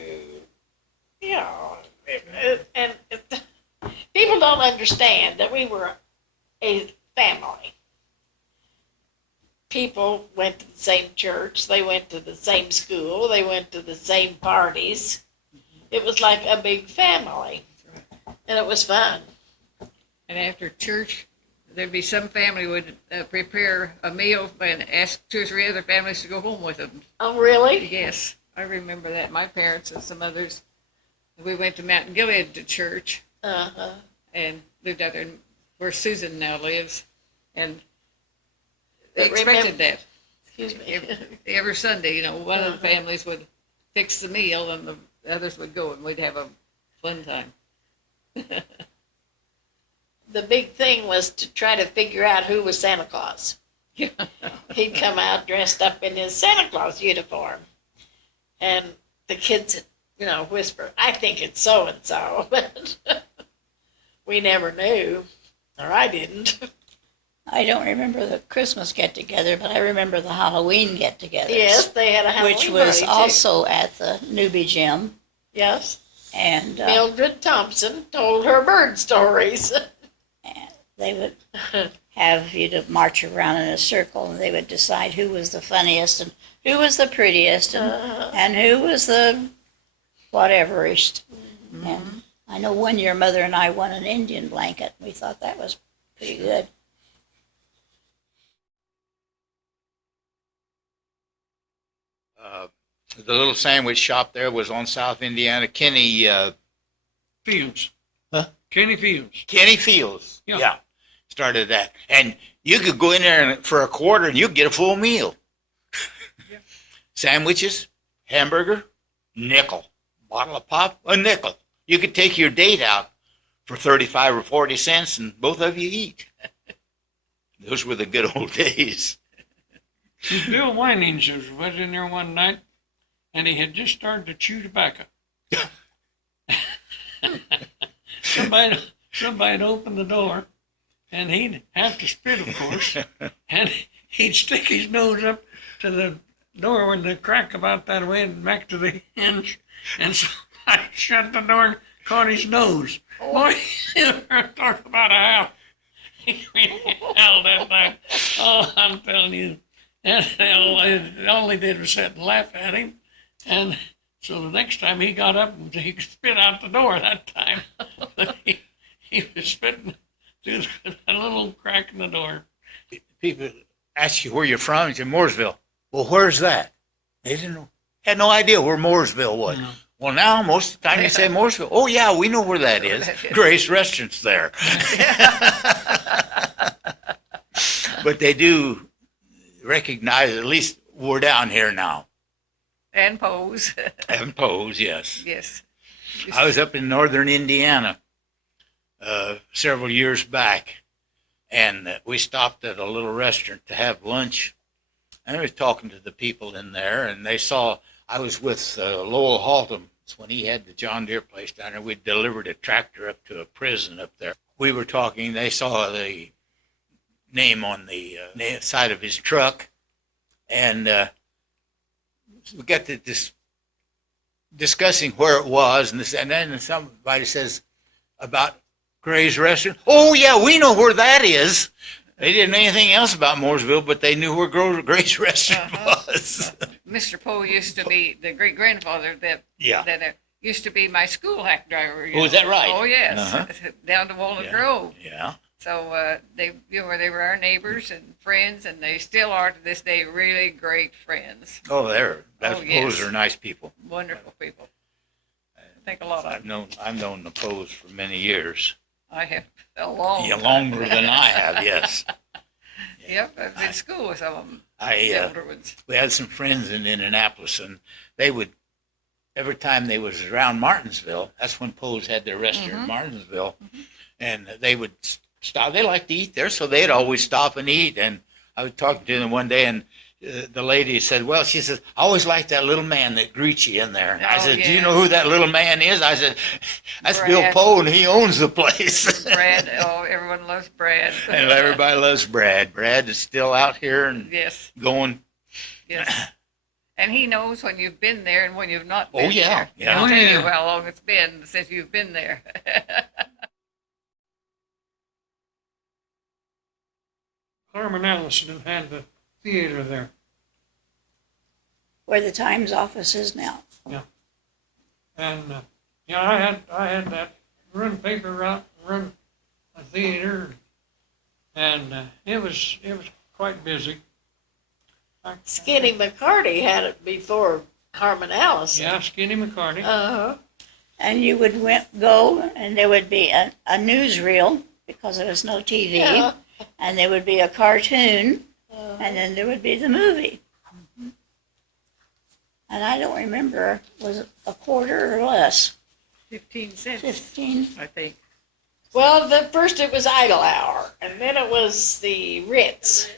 you know, people don't understand that we were a family. People went to the same church, they went to the same school, they went to the same parties. It was like a big family, and it was fun. And after church, there'd be some family would prepare a meal and ask 2 or 3 other families to go home with them. Oh, really? Yes, I remember that. My parents and some others, we went to Mountain Gilead to church Uh-huh. and lived out there where Susan now lives. And they But expected that. Excuse me. Every Sunday, you know, one of the families would fix the meal and the others would go and we'd have a fun time. The big thing was to try to figure out who was Santa Claus. He'd come out dressed up in his Santa Claus uniform. And the kids, you know, whisper, I think it's so-and-so. But we never knew, or I didn't. I don't remember the Christmas get-together, but I remember the Halloween get-togethers. Yes, they had a Halloween Which was party, too. also at the newbie gym. Yes. And Mildred Thompson told her bird stories. they would have you to march around in a circle, and they would decide who was the funniest and who was the prettiest and who was the whateverist. And I know one year Mother and I won an Indian blanket. We thought that was pretty good. The little sandwich shop there was on South Indiana. Kenny Fields. Huh? Kenny Fields. Kenny Fields. Yeah. Started that. And you could go in there for a quarter and you'd get a full meal. Sandwiches, hamburger, nickel. Bottle of pop, a nickel. You could take your date out for 35 or 40 cents and both of you eat. Those were the good old days. Bill Winings was in there one night, and he had just started to chew tobacco. somebody had opened the door, and he'd have to spit, of course, and he'd stick his nose up to the door with the crack about that way and back to the hinge, and so I shut the door and caught his nose. Boy, talk about a howl. He howled that thing. Oh, I'm telling you. And all they did was sit and laugh at him. And so the next time he got up, he spit out the door that time. he was spitting through a little crack in the door. People ask you where you're from, you say Mooresville. Well, where's that? They didn't know. Had no idea where Mooresville was. No. Well, now most of the time you say Mooresville. Oh, yeah, we know where that is. Grace Restaurant's there. But they do recognize, at least we're down here now. And pose. And Pose, yes. Yes. I was up in northern Indiana several years back, and we stopped at a little restaurant to have lunch. And I was talking to the people in there, and they saw I was with Lowell Haltom. It's when he had the John Deere place down there. We delivered a tractor up to a prison up there. We were talking. They saw the name on the side of his truck, and we got to discussing where it was, and then somebody says about Gray's Restaurant. Oh yeah, we know where that is. They didn't know anything else about Mooresville, but they knew where Grace Restaurant was. Mr. Poe used to be the great grandfather that Yeah. used to be my school hack driver. Oh, is that right? Oh yes, Uh-huh. down to Walnut Yeah. Grove. Yeah. So they were our neighbors and friends, and they still are to this day really great friends. Oh, Oh, yes. Poes are nice people. Wonderful people. I think a lot of them. I've known the Poes for many years. I have a long Yeah, time. longer than I have. Yes. Yep, I've been to school with some of them, the I older ones. we had some friends in Indianapolis, and they would every time they was around Martinsville. That's when Poes had their restaurant in Martinsville, and they would stop. They liked to eat there, so they'd always stop and eat. And I was talking to them one day, and the lady said, "Well," she says, "I always like that little man that greets you in there." And I Oh, said, "Do you yes. know who that little man is?" I said, "That's Bill Brad. Poe, and he owns the place." Brad, oh, everyone loves Brad. And everybody loves Brad. Brad is still out here and Yes, going. yes. And he knows when you've been there and when you've not been Oh, yeah, there. yeah. He'll Oh, tell yeah. you how long it's been since you've been there. Harmon Allison had the theater there. Where the Times office is now. And I had that run paper route, run a theater, and it was quite busy. Skinny McCarty had it before Harmon Allison. Yeah, Skinny McCarty. Uh-huh. And you would go, and there would be a newsreel, because there was no TV, Yeah. and there would be a cartoon, and then there would be the movie. And I don't remember, was it a quarter or less? 15 cents, 15? I think. Well, first it was Idle Hour, and then it was the Ritz.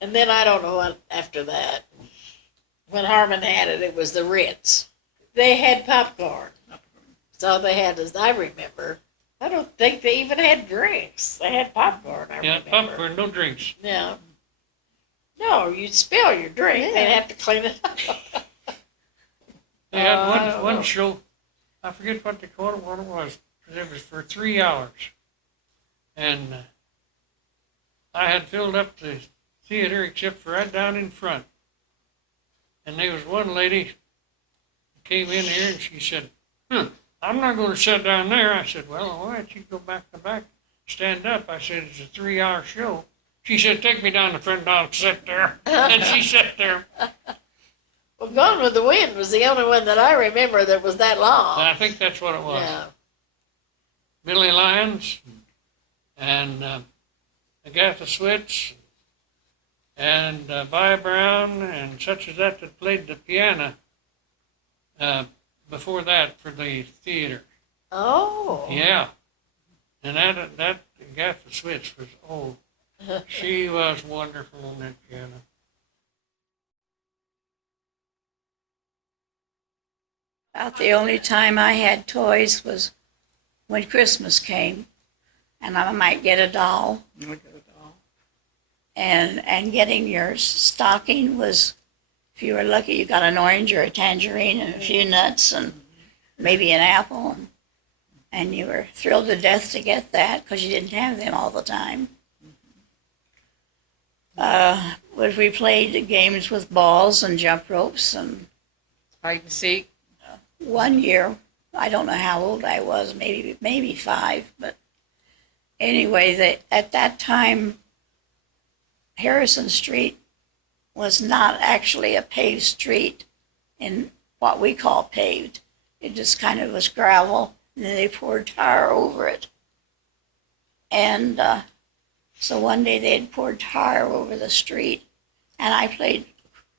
And then I don't know what after that. When Harmon had it, it was the Ritz. They had popcorn. That's all they had, as I remember. I don't think they even had drinks. They had popcorn, I Yeah, remember. popcorn, no drinks. No. No, you'd spill your drink. They'd have to clean it up. They had I don't one know. show, I forget what it was. It was for 3 hours. And I had filled up the theater except for right down in front. And there was one lady who came in here and she said, I'm not going to sit down there. I said, well, why don't you go back to back, stand up? I said, it's a 3-hour show. She said, take me down the front and I'll sit there. And she sat there. Well, Gone with the Wind was the only one that I remember that was that long. And I think that's what it was. Yeah. Billy Lyons and Agatha Switz and Vi Brown and such as that played the piano before that for the theater. Oh. Yeah. And that Agatha Switz was, she was wonderful on that piano. About the only time I had toys was when Christmas came, and I might get a doll. And getting your stocking was, if you were lucky, you got an orange or a tangerine and a few nuts and maybe an apple. And you were thrilled to death to get that because you didn't have them all the time. But we played games with balls and jump ropes. And Hide and seek. one year, I don't know how old I was, maybe 5, but anyway, at that time, Harrison Street was not actually a paved street in what we call paved. It just kind of was gravel, and then they poured tar over it. And so one day they had poured tar over the street, and I played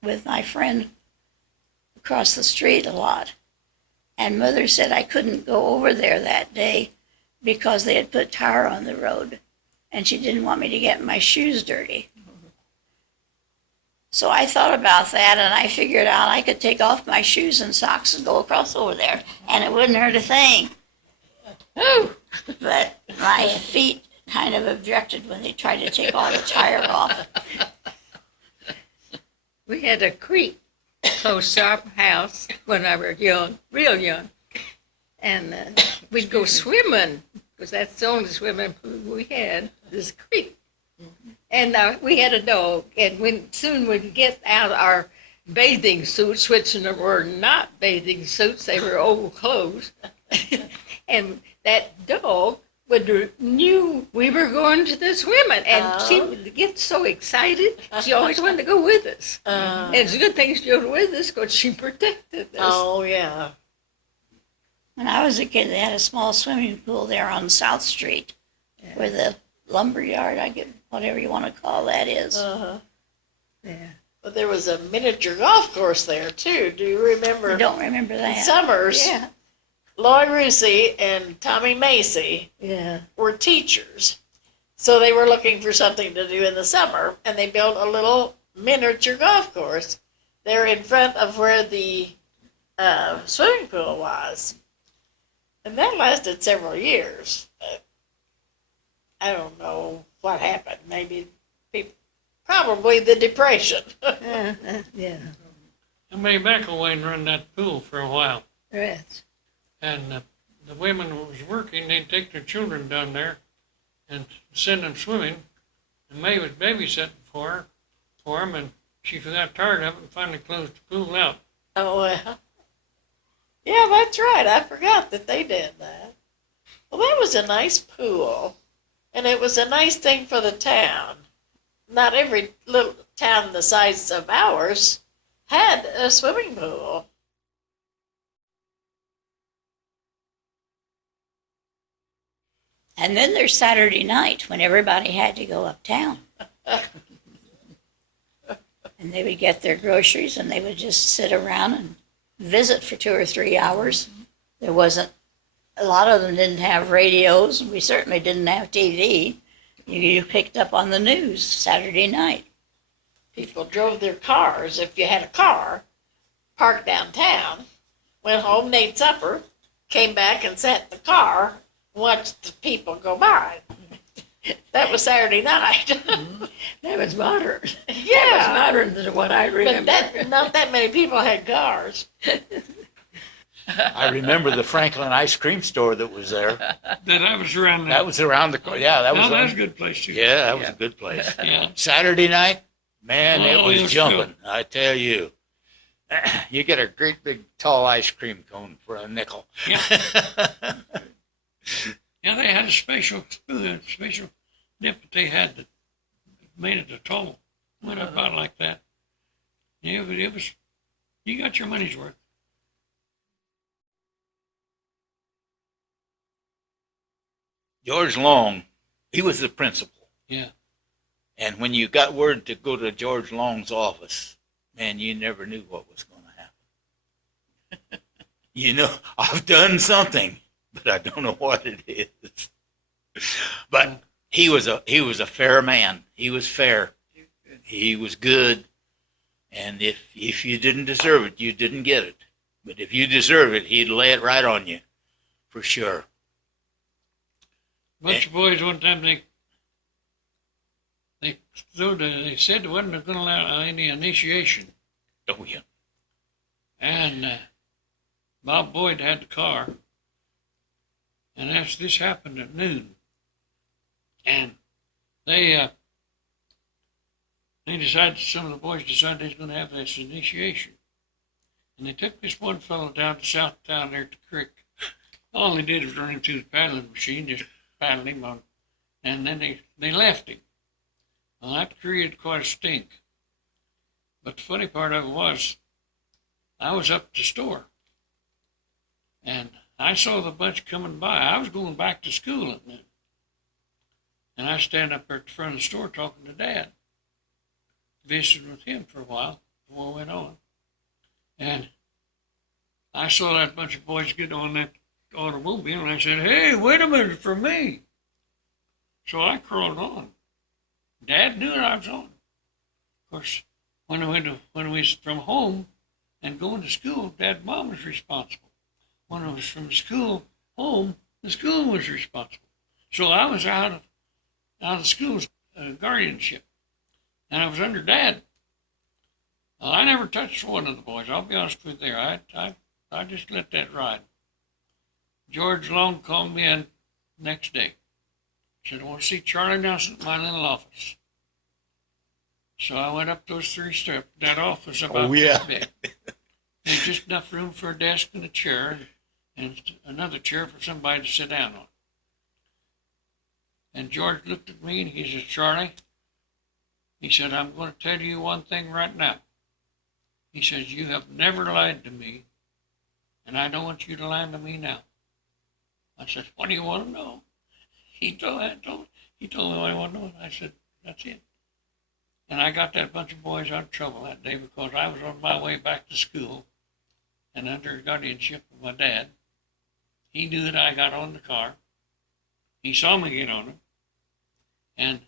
with my friend across the street a lot. And Mother said I couldn't go over there that day because they had put tar on the road, and she didn't want me to get my shoes dirty. So I thought about that, and I figured out I could take off my shoes and socks and go across over there, and it wouldn't hurt a thing. But my feet kind of objected when they tried to take all the tire off. We had a creek close to our house when I was young, real young. And we'd go swimming, because that's the only swimming pool we had, this creek. And we had a dog, and soon we'd get out our bathing suits, which were not bathing suits, they were old clothes. And that dog knew we were going to the swimming, and she would get so excited. She always wanted to go with us. And it's a good thing she was with us because she protected us. Oh, yeah. When I was a kid, they had a small swimming pool there on South Street, where the lumberyard, I get whatever you want to call that is. Yeah. But there was a miniature golf course there, too. Do you remember? I don't remember In that. summers, Yeah. Lloyd Rusi and Tommy Macy Yeah. were teachers. So they were looking for something to do in the summer, and they built a little miniature golf course there in front of where the swimming pool was. And that lasted several years. I don't know what happened. Maybe probably the Depression. Yeah. And May McElwain run that pool for a while. Right. And the women who was working, they'd take their children down there and send them swimming. And May was babysitting for them, and she got tired of it and finally closed the pool out. Oh, well. Yeah, that's right. I forgot that they did that. Well, that was a nice pool, and it was a nice thing for the town. Not every little town the size of ours had a swimming pool. And then there's Saturday night when everybody had to go uptown. And they would get their groceries and they would just sit around and visit for 2 or 3 hours. There wasn't, a lot of them didn't have radios. We certainly didn't have TV. You picked up on the news Saturday night. People drove their cars, if you had a car, parked downtown, went home, made supper, came back and sat in the car, watched the people go by. That was Saturday night. That was modern. Yeah. That was modern than what I remember. But not that many people had cars. I remember the Franklin ice cream store that was there. That was around That was around the corner. Yeah, that was. that was a good place too. Yeah, that was a good place. Yeah. Saturday night, man, it Oh, was it was jumping. I tell you, you get a great big tall ice cream cone for a nickel. Yeah. Yeah, they had a special dip that they had that made it a tall. Went about like that. Yeah, but it was, you got your money's worth. George Long, he was the principal. Yeah. And when you got word to go to George Long's office, man, you never knew what was going to happen. You know, I've done something, but I don't know what it is. But he was a fair man. He was fair. He was good. And if you didn't deserve it, you didn't get it. But if you deserve it, he'd lay it right on you, for sure. Bunch of boys one time they said they wasn't going to allow any initiation, Oh yeah. and Bob Boyd had the car, and after this happened at noon, and they decided, some of the boys decided they was going to have this initiation, and they took this one fellow down to South Town there at the creek. All they did was run him through the paddling machine, just paddled him on, and then they left him. Well, that created quite a stink. But the funny part of it was, I was up at the store, and I saw the bunch coming by. I was going back to school at noon. And I stand up there at the front of the store talking to Dad, visiting with him for a while before I went on. And I saw that bunch of boys get on that automobile, and I said, "Hey, wait a minute for me." So I crawled on. Dad knew that I was on. Of course, when I was from home and going to school, Dad and Mom was responsible. When I was from school home, the school was responsible. So I was out of school's guardianship, and I was under Dad. Well, I never touched one of the boys. I'll be honest with you there. I just let that ride. George Long called me in next day. Said, "I want to see Charlie Nelson at my little office." So I went up those 3 steps. That office about Oh, yeah. this big. There's just enough room for a desk and a chair, and another chair for somebody to sit down on. And George looked at me and he said, Charlie, he said, I'm going to tell you one thing right now. He says, you have never lied to me, and I don't want you to lie to me now. I said, what do you want to know? He told me what I want to know. And I said, that's it. And I got that bunch of boys out of trouble that day because I was on my way back to school and under guardianship of my dad. He knew that I got on the car. He saw me get on it, and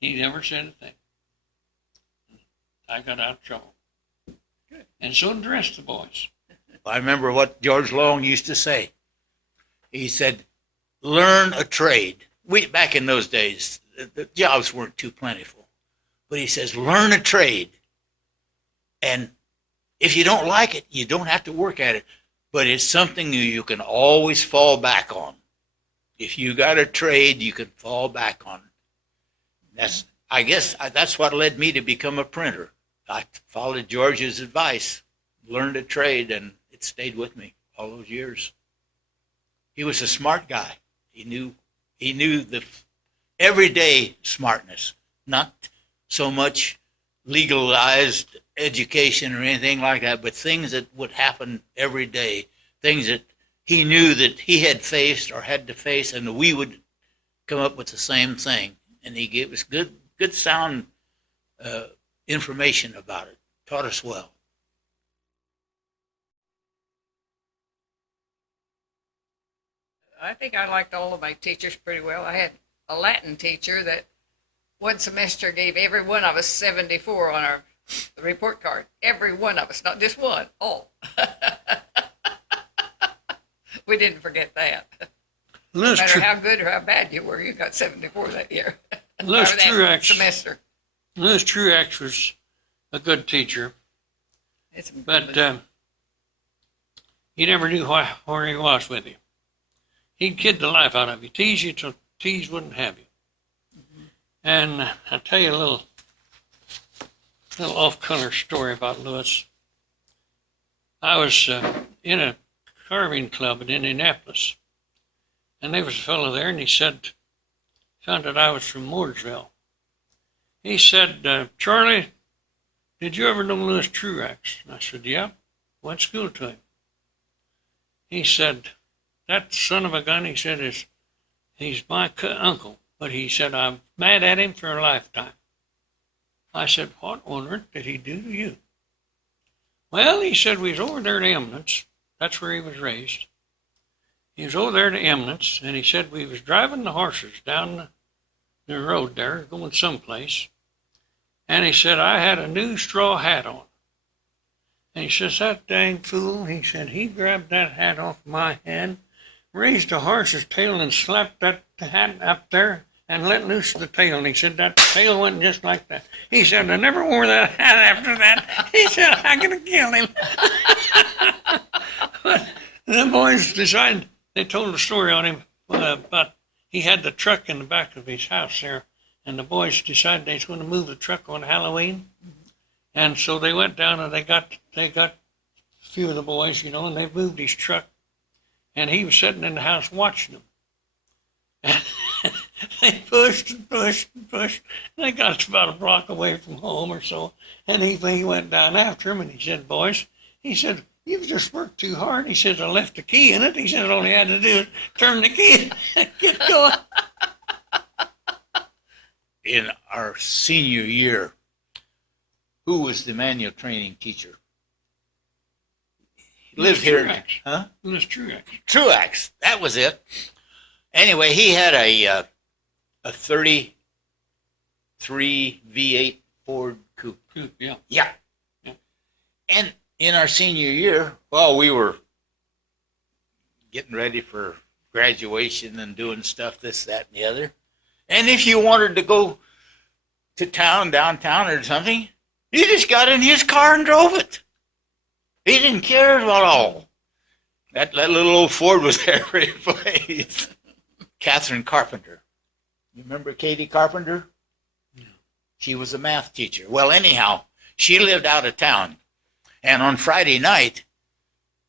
he never said a thing. I got out of trouble. Good. And so did the rest of the boys. I remember what George Long used to say. He said, learn a trade. Back in those days, the jobs weren't too plentiful. But he says, learn a trade. And if you don't like it, you don't have to work at it. But it's something you can always fall back on. If you got a trade, you can fall back on it. I guess that's what led me to become a printer. I followed George's advice, learned a trade, and it stayed with me all those years. He was a smart guy. He knew the everyday smartness, not so much legalized education or anything like that, but things that would happen every day, things that he knew that he had faced or had to face, and we would come up with the same thing. And he gave us good sound information about it, taught us well. I think I liked all of my teachers pretty well. I had a Latin teacher that one semester gave every one of us 74 on our report card. Every one of us, not just one, all. We didn't forget that. No matter how good or how bad you were, you got 74 that year. Lewis Truax semester. Lewis Truax was a good teacher, but he never knew where he was with you. He'd kid the life out of you, tease you till tease wouldn't have you. Mm-hmm. And I'll tell you a little off-color story about Lewis. I was in a carving club in Indianapolis, and there was a fellow there, and he found that I was from Mooresville. He said, Charlie, did you ever know Lewis Truax? And I said, yeah, went to school to him. He said, that son of a gun, he said, he's my uncle, but he said, I'm mad at him for a lifetime. I said, what on earth did he do to you? Well, he said, we was over there at Eminence. That's where he was raised. He was over there to Eminence, and he said we was driving the horses down the road there, going someplace. And he said, I had a new straw hat on. And he says, that dang fool, he said, he grabbed that hat off my head, raised the horse's tail and slapped that hat up there and let loose the tail. And he said, that tail went just like that. He said, I never wore that hat after that. He said, I'm going to kill him. But the boys decided, they told a story on him about he had the truck in the back of his house there, and the boys decided they was going to move the truck on Halloween. And so they went down and they got a few of the boys, and they moved his truck. And he was sitting in the house watching them. And they pushed and pushed and pushed. And they got about a block away from home or so. And he went down after him and he said, boys, he said, you've just worked too hard. He says, I left the key in it. He said, all he had to do is turn the key and get going. In our senior year, who was the manual training teacher? He lived here. Truax. Huh? Lewis Truax. Truax, that was it. Anyway, he had a 33 V8 Ford coupe. Yeah. Yeah. And in our senior year, well, we were getting ready for graduation and doing stuff, this, that, and the other. And if you wanted to go to town, downtown or something, you just got in his car and drove it. He didn't care at all. That little old Ford was every place. Catherine Carpenter. You remember Katie Carpenter? No. She was a math teacher. Well, anyhow, she lived out of town. And on Friday night,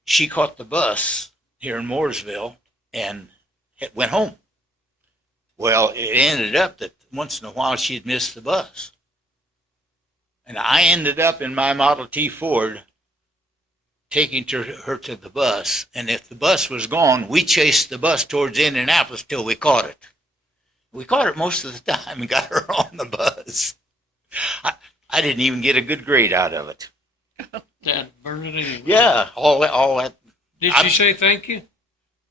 she caught the bus here in Mooresville and went home. Well, it ended up that once in a while she'd miss the bus. And I ended up in my Model T Ford taking her to the bus. And if the bus was gone, we chased the bus towards Indianapolis till we caught it. We caught it most of the time and got her on the bus. I didn't even get a good grade out of it. Dad burned it anyway. Yeah, all that. Did she say thank you?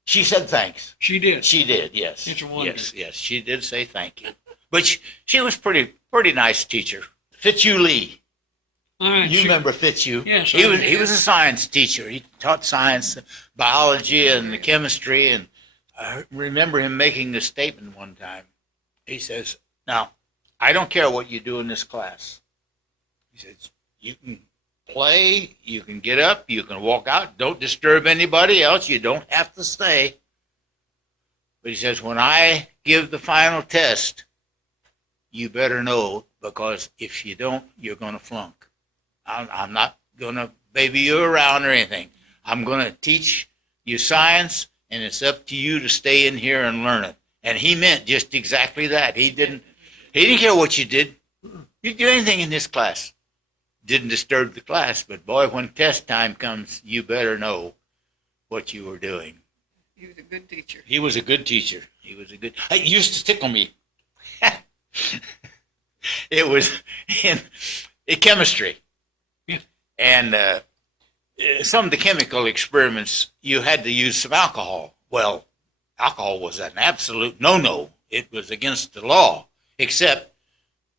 She said thanks. She did. She did, yes. It's a wonder. Yes, she did say thank you. But she was pretty nice teacher. Fitzhugh Lee. All right, You remember Fitzhugh? Yes. He was a science teacher. He taught science, biology, and chemistry. And I remember him making a statement one time. He says, "Now, I don't care what you do in this class." He says, "You can play, you can get up, you can walk out. Don't disturb anybody else. You don't have to stay." But he says, "When I give the final test, you better know, because if you don't, you're going to flunk. I'm not going to baby you around or anything. I'm going to teach you science, and it's up to you to stay in here and learn it." And he meant just exactly that. He didn't care what you did. You'd do anything in this class. Didn't disturb the class, but boy, when test time comes, you better know what you were doing. He was a good teacher. He was a good teacher. It used to tickle me. It was in chemistry. Yeah. And some of the chemical experiments, you had to use some alcohol. Well, alcohol was an absolute no-no. It was against the law, except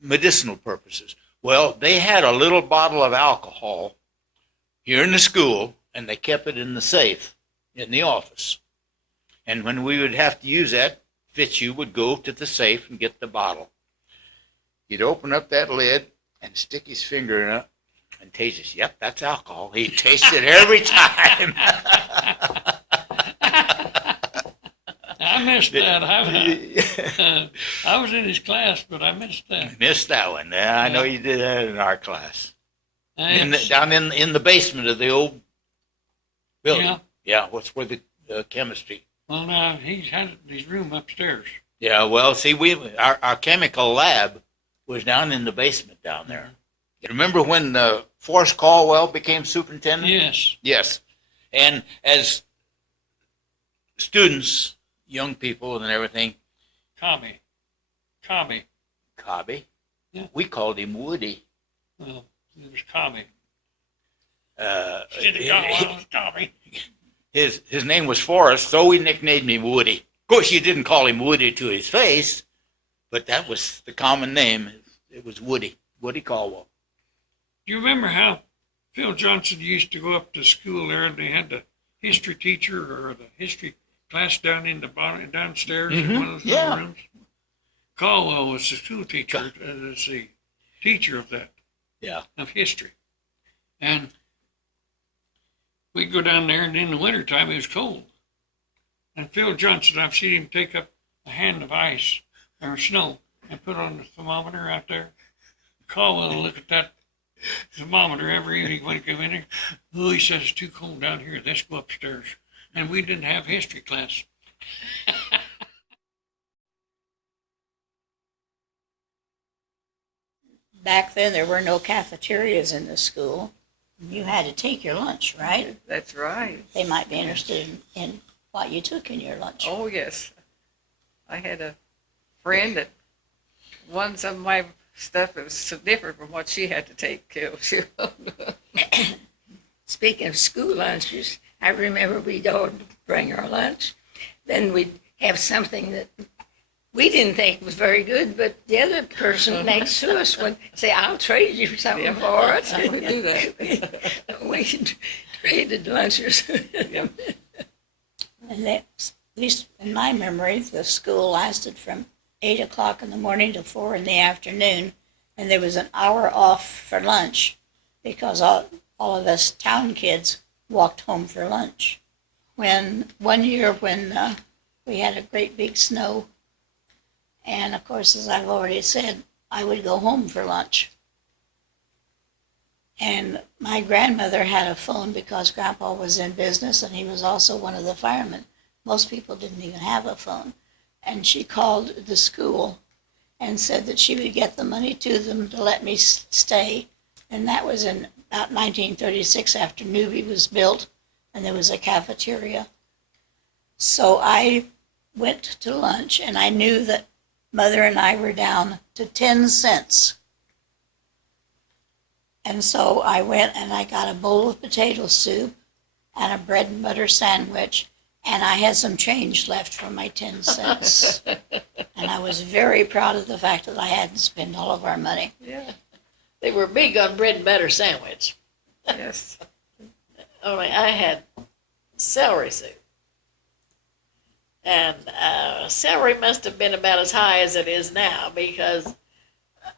medicinal purposes. Well, they had a little bottle of alcohol here in the school, and they kept it in the safe in the office. And when we would have to use that, Fitzhugh would go to the safe and get the bottle. He'd open up that lid and stick his finger in it and taste it. Yep, that's alcohol. He'd taste it every time. I missed that. I was in his class, but I missed that. Missed that one. Yeah, I know you did that in our class. Down in the basement of the old building. Yeah. Yeah, what's where the chemistry. Well, now, he's had his room upstairs. Yeah, well, see, our chemical lab was down in the basement down there. You remember when Forrest Caldwell became superintendent? Yes. Yes. And as students, young people and everything, Cobby. Cobby, Yeah. we called him Woody. Well, it was Cobby. His was Cobby. his name was Forrest, so we nicknamed him Woody. Of course, you didn't call him Woody to his face, but that was the common name. It was Woody Caldwell. Do you remember how Phil Johnson used to go up to school there, and they had the history teacher or the history class down in the bottom, downstairs in one of those little rooms? Caldwell was the school teacher, the teacher of that, of history. And we'd go down there, and in the wintertime, it was cold. And Phil Johnson, I've seen him take up a hand of ice or snow and put on the thermometer out there. Caldwell would look at that thermometer every evening when he came in there. Oh, he says, it's too cold down here. Let's go upstairs. And we didn't have history class. Back then, there were no cafeterias in the school. You had to take your lunch, right? That's right. They might be interested in what you took in your lunch. Oh, yes. I had a friend that won some of my stuff that was so different from what she had to take. Speaking of school lunches, I remember we'd all bring our lunch. Then we'd have something that we didn't think was very good, but the other person next to us would say, "I'll trade you something for it." I would do that. We traded lunches. And that, at least in my memory, the school lasted from 8 o'clock in the morning to 4 in the afternoon, and there was an hour off for lunch because all of us town kids walked home for lunch. One year we had a great big snow, and of course, as I've already said, I would go home for lunch. And my grandmother had a phone because Grandpa was in business and he was also one of the firemen. Most people didn't even have a phone. And she called the school and said that she would get the money to them to let me stay. And that was in about 1936 after Newby was built and there was a cafeteria. So I went to lunch and I knew that Mother and I were down to 10 cents. And so I went and I got a bowl of potato soup and a bread and butter sandwich, and I had some change left from my 10 cents. And I was very proud of the fact that I hadn't spent all of our money. Yeah. They were big on bread and butter sandwich. Yes. Only I had celery soup. And celery must have been about as high as it is now because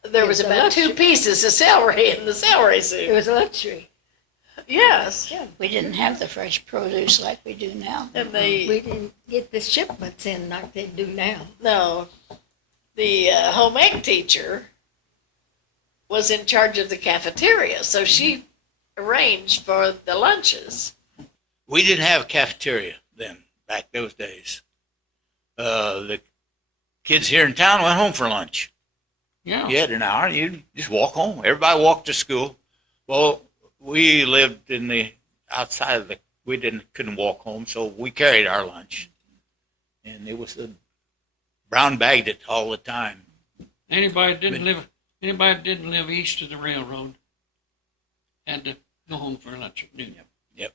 there was It's a about 2 luxury. pieces of celery in the celery It soup. was a luxury. Yes. Yeah. We didn't have the fresh produce like we do now. And We didn't get the shipments in like they do now. the home ec teacher was in charge of the cafeteria, so she arranged for the lunches. We didn't have a cafeteria then, back those days. The kids here in town went home for lunch. Yeah. You had an hour, and you just walk home. Everybody walked to school. Well, we lived in the outside of the. We couldn't walk home, so we carried our lunch, and it was brown bagged it all the time. Anybody that didn't live east of the railroad had to go home for lunch at noon. Yep.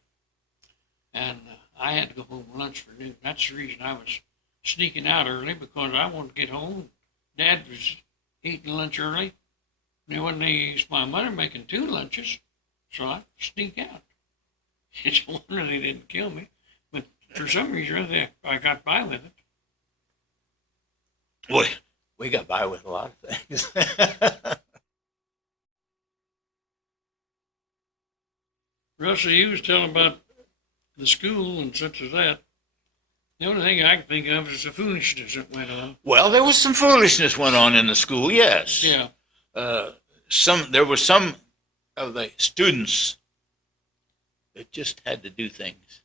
And I had to go home for lunch for noon. That's the reason I was sneaking out early, because I wanted to get home. Dad was eating lunch early. And when they used my mother making 2 lunches, so I sneak out. It's a wonder they didn't kill me, but for some reason I got by with it. Boy, we got by with a lot of things. Russell, you was telling about the school and such as that. The only thing I can think of is the foolishness that went on. Well, there was some foolishness went on in the school, yes. Yeah. There were some of the students that just had to do things.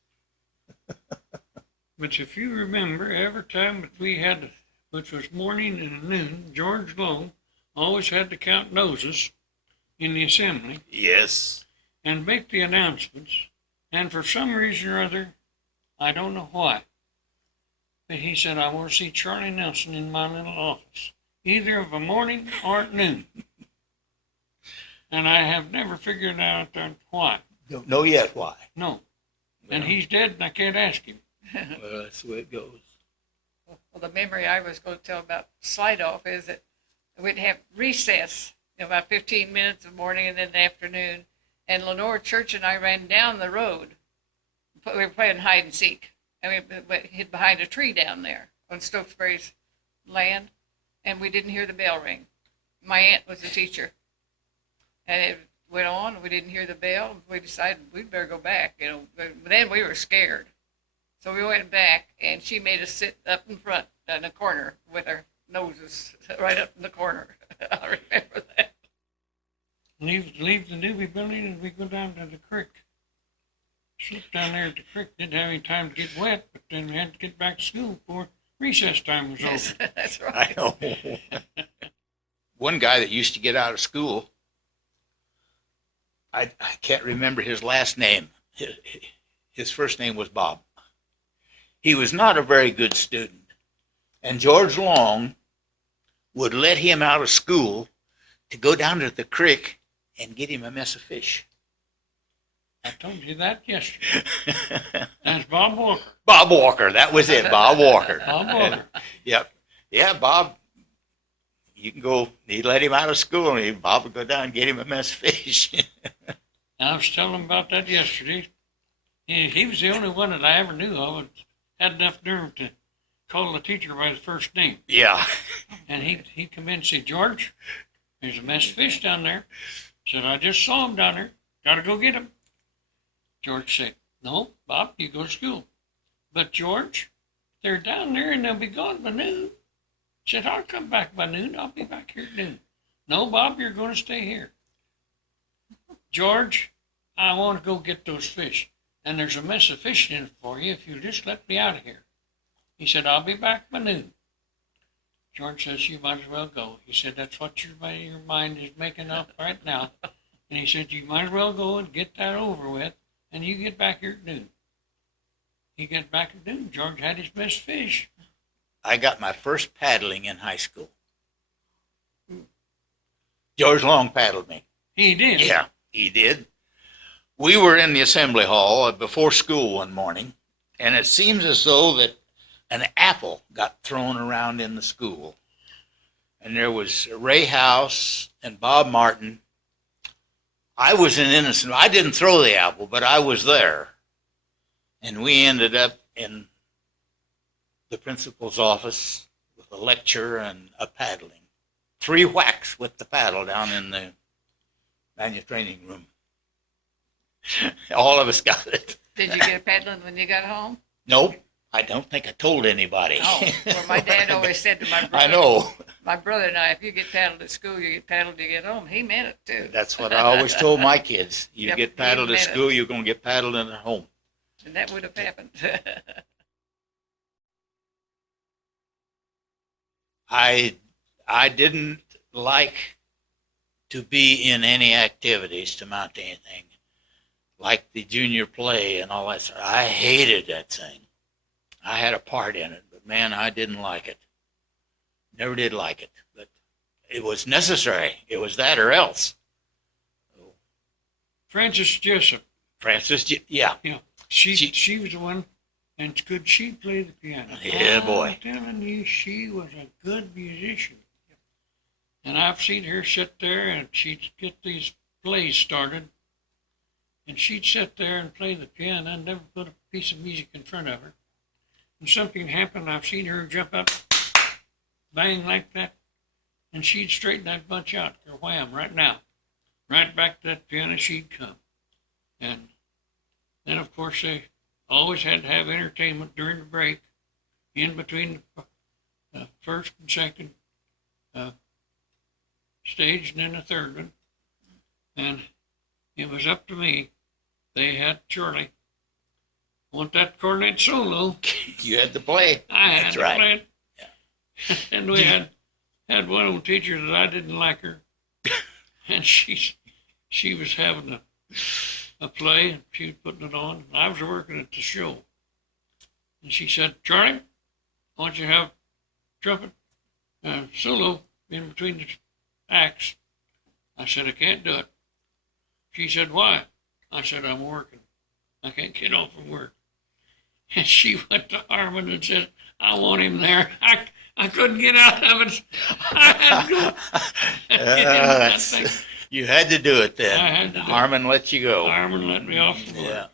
But if you remember, every time that we had, which was morning and noon, George Lowe always had to count noses in the assembly Yes. and make the announcements. And for some reason or other, I don't know why, but he said, I want to see Charlie Nelson in my little office, either of a morning or at noon. And I have never figured out why. Don't know yet why. No. And he's dead and I can't ask him. Well, that's the way it goes. Well, the memory I was going to tell about slide off is that we'd have recess, about 15 minutes in the morning and then in the afternoon. And Lenore Church and I ran down the road. We were playing hide and seek. And we hid behind a tree down there on Stokesbury's land. And we didn't hear the bell ring. My aunt was the teacher. And it went on, and we didn't hear the bell. We decided we'd better go back, But then we were scared. So we went back, and she made us sit up in front in a corner with our noses right up in the corner. I remember that. Leave the Newby building and we go down to the creek. Slip down there at the creek. Didn't have any time to get wet, but then we had to get back to school before recess time was Yes, over. that's right. I know. One guy that used to get out of school, I can't remember his last name. His first name was Bob. He was not a very good student. And George Long would let him out of school to go down to the creek and get him a mess of fish. I told you that yesterday. That's Bob Walker. Bob Walker, that was it, Bob Walker. Bob Walker. Yep. Yeah, Bob, you can go, he'd let him out of school and Bob would go down and get him a mess of fish. I was telling him about that yesterday. He was the only one that I ever knew of that had enough nerve to call the teacher by his first name. Yeah. And he'd come in and say, George, there's a mess of fish down there. Said, I just saw him down there. Got to go get him. George said, no, Bob, you go to school. But George, they're down there and they'll be gone by noon. Said, I'll come back by noon. I'll be back here at noon. No, Bob, you're going to stay here. George, I want to go get those fish. And there's a mess of fish in it for you if you just let me out of here. He said, I'll be back by noon. George says, you might as well go. He said, that's what your mind is making up right now. And he said, you might as well go and get that over with, and you get back here at noon. He got back at noon. George had his best fish. I got my first paddling in high school. George Long paddled me. He did. Yeah, he did. We were in the assembly hall before school one morning, and it seems as though that an apple got thrown around in the school. And there was Ray House and Bob Martin. I was an innocent. I didn't throw the apple, but I was there. And we ended up in the principal's office with a lecture and a paddling. 3 whacks with the paddle down in the manual training room. All of us got it. Did you get paddling when you got home? Nope. I don't think I told anybody. Oh, well, my dad always said to my brother. I know. My brother and I, if you get paddled at school, you get paddled to get home. He meant it, too. That's what I always told my kids. You Yep, get paddled he at meant it. school, you're going to get paddled at home. And that would have happened. I didn't like to be in any activities to mount to anything, like the junior play and all that. I hated that thing. I had a part in it, but man, I didn't like it. Never did like it, but it was necessary. It was that or else. Frances Jessup, Yeah. you know, she was the one, and could she play the piano? Yeah, boy. I'm telling you, she was a good musician. And I've seen her sit there, and she'd get these plays started, and she'd sit there and play the piano and never put a piece of music in front of her. And something happened, I've seen her jump up, bang like that, and she'd straighten that bunch out, or wham, right now. Right back to that piano she'd come. And then, of course, they always had to have entertainment during the break, in between the first and second stage, and then the third one. And it was up to me. They had Charlie want that cornet solo. You had to play. I had That's to right. play it. Yeah. And we had one old teacher that I didn't like her, and she was having a play, and she was putting it on. And I was working at the show, and she said, "Charlie, I want you to have trumpet solo in between the acts." I said, "I can't do it." She said, "Why?" I said, "I'm working. I can't get off from work." And she went to Harmon and said, "I want him there." I couldn't get out of it. I had to go. You had to do it then. I had to do it. Harmon let you go. Harmon let me off the work. Yeah.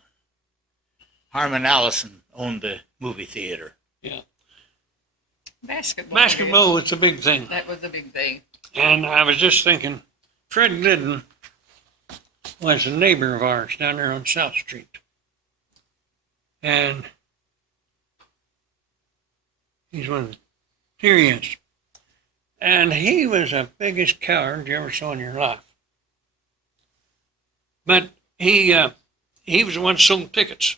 Harmon Allison owned the movie theater. Yeah. Basketball was a big thing. That was the big thing. And I was just thinking, Fred Glidden was a neighbor of ours down there on South Street. And he's one of the, here he is. And he was the biggest coward you ever saw in your life. But he was the one that sold tickets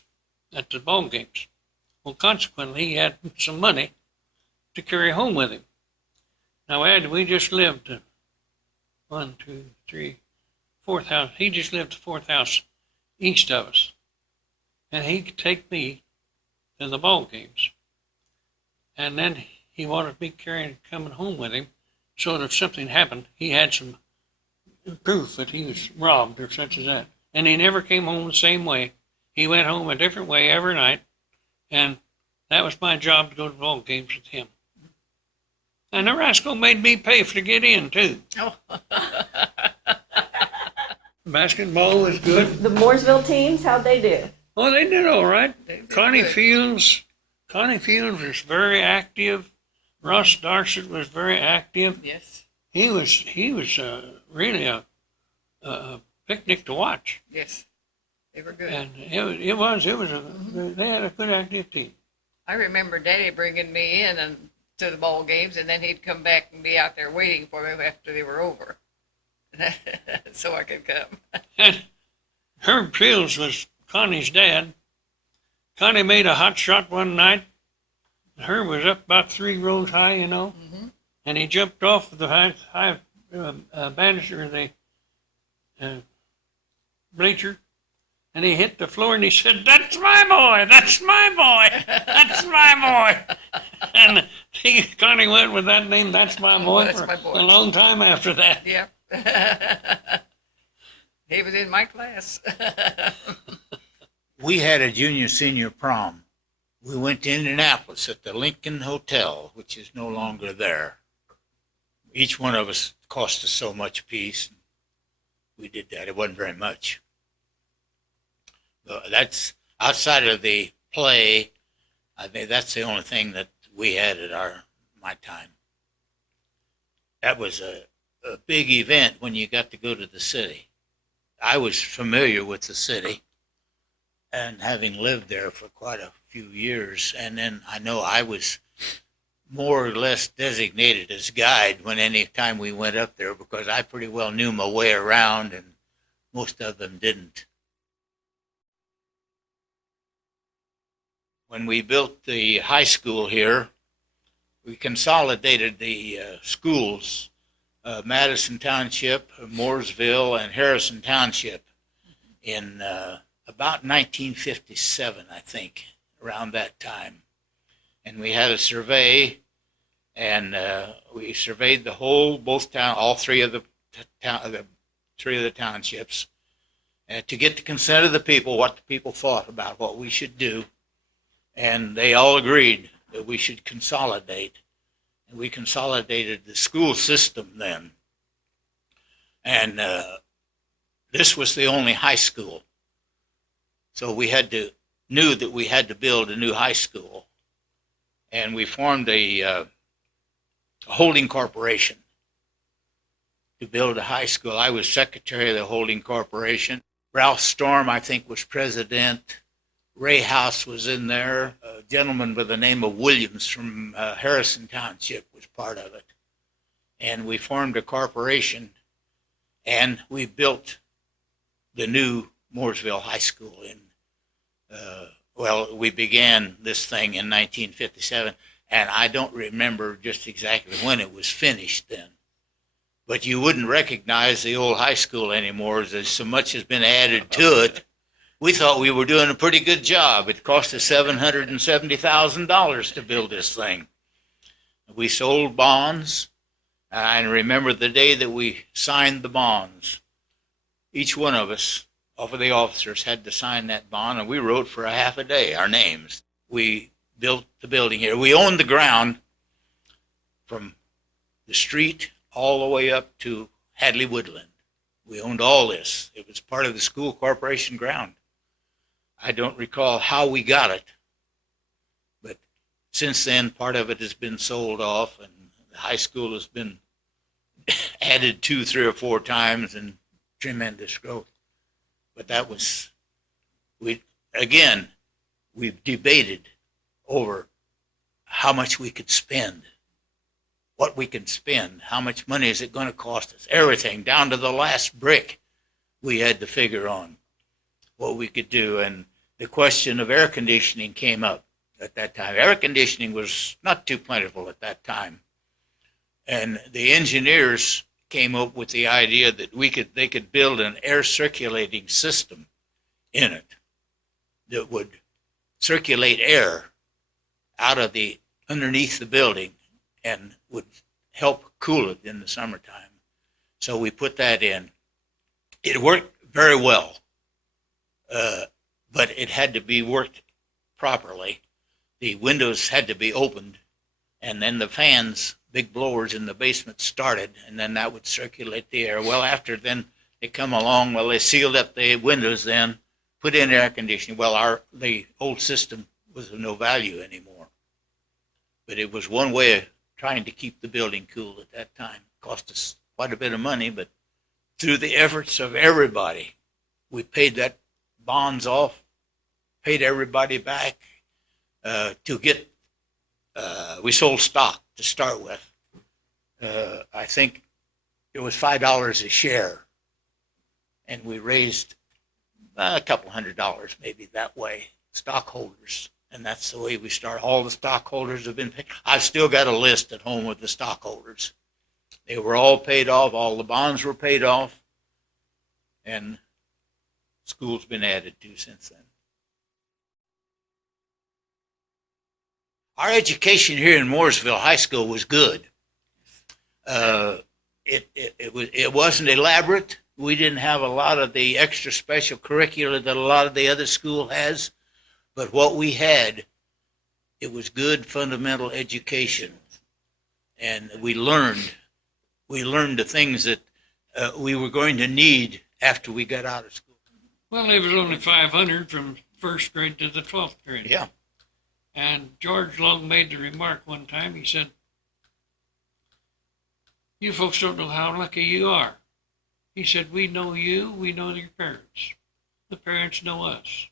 at the ball games. Well, consequently, he had some money to carry home with him. Now, we just lived 1, 2, 3, 4th house. He just lived the 4th house east of us. And he could take me to the ball games. And then he wanted me coming home with him, so that if something happened, he had some proof that he was robbed or such as that. And he never came home the same way. He went home a different way every night, and that was my job to go to ball games with him. And the rascal made me pay to get in, too. Oh. Basketball was good. The Mooresville teams, how'd they do? Well, they did all right. They did Connie good. Fields was very active. Ross Darcett was very active. Yes, He was really a picnic to watch, yes. They were good. and they had a good active team. I remember Daddy bringing me in and to the ball games, and then he'd come back and be out there waiting for me after they were over. so I could come. And Herb Shields was Connie's dad. Connie made a hot shot one night. Herb was up about 3 rows high, you know, and he jumped off the high banister, the bleacher, and he hit the floor and he said, "That's my boy, that's my boy, that's my boy." And Connie went with that name, "That's my boy," That's for my boy. a long time after that. Yep. He was in my class. We had a junior senior prom. We went to Indianapolis at the Lincoln Hotel, which is no longer there. Each one of us cost us so much apiece. We did that. It wasn't very much. That's outside of the play. I think that's the only thing that we had at my time. That was a big event when you got to go to the city. I was familiar with the city, and having lived there for quite a few years, and then I know I was more or less designated as guide when any time we went up there, because I pretty well knew my way around, and most of them didn't. When we built the high school here, we consolidated the schools, Madison Township, Mooresville, and Harrison Township in about 1957, I think, around that time. And we had a survey, and we surveyed the whole, all three of the townships, to get the consent of the people, what the people thought about what we should do. And they all agreed that we should consolidate. And we consolidated the school system then. And this was the only high school. So we knew that we had to build a new high school. And we formed a holding corporation to build a high school. I was secretary of the holding corporation. Ralph Storm, I think, was president. Ray House was in there. A gentleman by the name of Williams from Harrison Township was part of it. And we formed a corporation, and we built the new Mooresville High School we began this thing in 1957, and I don't remember just exactly when it was finished then. But you wouldn't recognize the old high school anymore, as so much has been added to it. We thought we were doing a pretty good job. It cost us $770,000 to build this thing. We sold bonds. I remember the day that we signed the bonds. Each one of us, all of the officers, had to sign that bond, and we wrote for a half a day our names. We built the building here. We owned the ground from the street all the way up to Hadley Woodland. We owned all this. It was part of the school corporation ground. I don't recall how we got it, but since then, part of it has been sold off, and the high school has been added 2, 3, or 4 times, and tremendous growth. But that was, we've debated over how much we could spend, what we can spend, how much money is it going to cost us, everything, down to the last brick we had to figure on what we could do. And the question of air conditioning came up at that time. Air conditioning was not too plentiful at that time. And the engineers came up with the idea that they could build an air circulating system in it that would circulate air out of underneath the building and would help cool it in the summertime. So we put that in. It worked very well, but it had to be worked properly. The windows had to be opened, and then the fans, big blowers in the basement, started, and then that would circulate the air. Well, after then they come along, they sealed up the windows then, put in air conditioning. Well, the old system was of no value anymore. But it was one way of trying to keep the building cool at that time. It cost us quite a bit of money, but through the efforts of everybody, we paid that bonds off, paid everybody back we sold stock to start with. I think it was $5 a share, and we raised a couple $100 maybe that way, stockholders. And that's the way we start. All the stockholders have been paid. I've still got a list at home with the stockholders. They were all paid off. All the bonds were paid off. And school's been added to since then. Our education here in Mooresville High School was good. It wasn't elaborate. We didn't have a lot of the extra special curricula that a lot of the other school has. But what we had, it was good fundamental education. And we learned the things that we were going to need after we got out of school. Well, there was only 500 from first grade to the 12th grade. Yeah. And George Long made the remark one time. He said, "You folks don't know how lucky you are." He said, "We know you, we know your parents. The parents know us."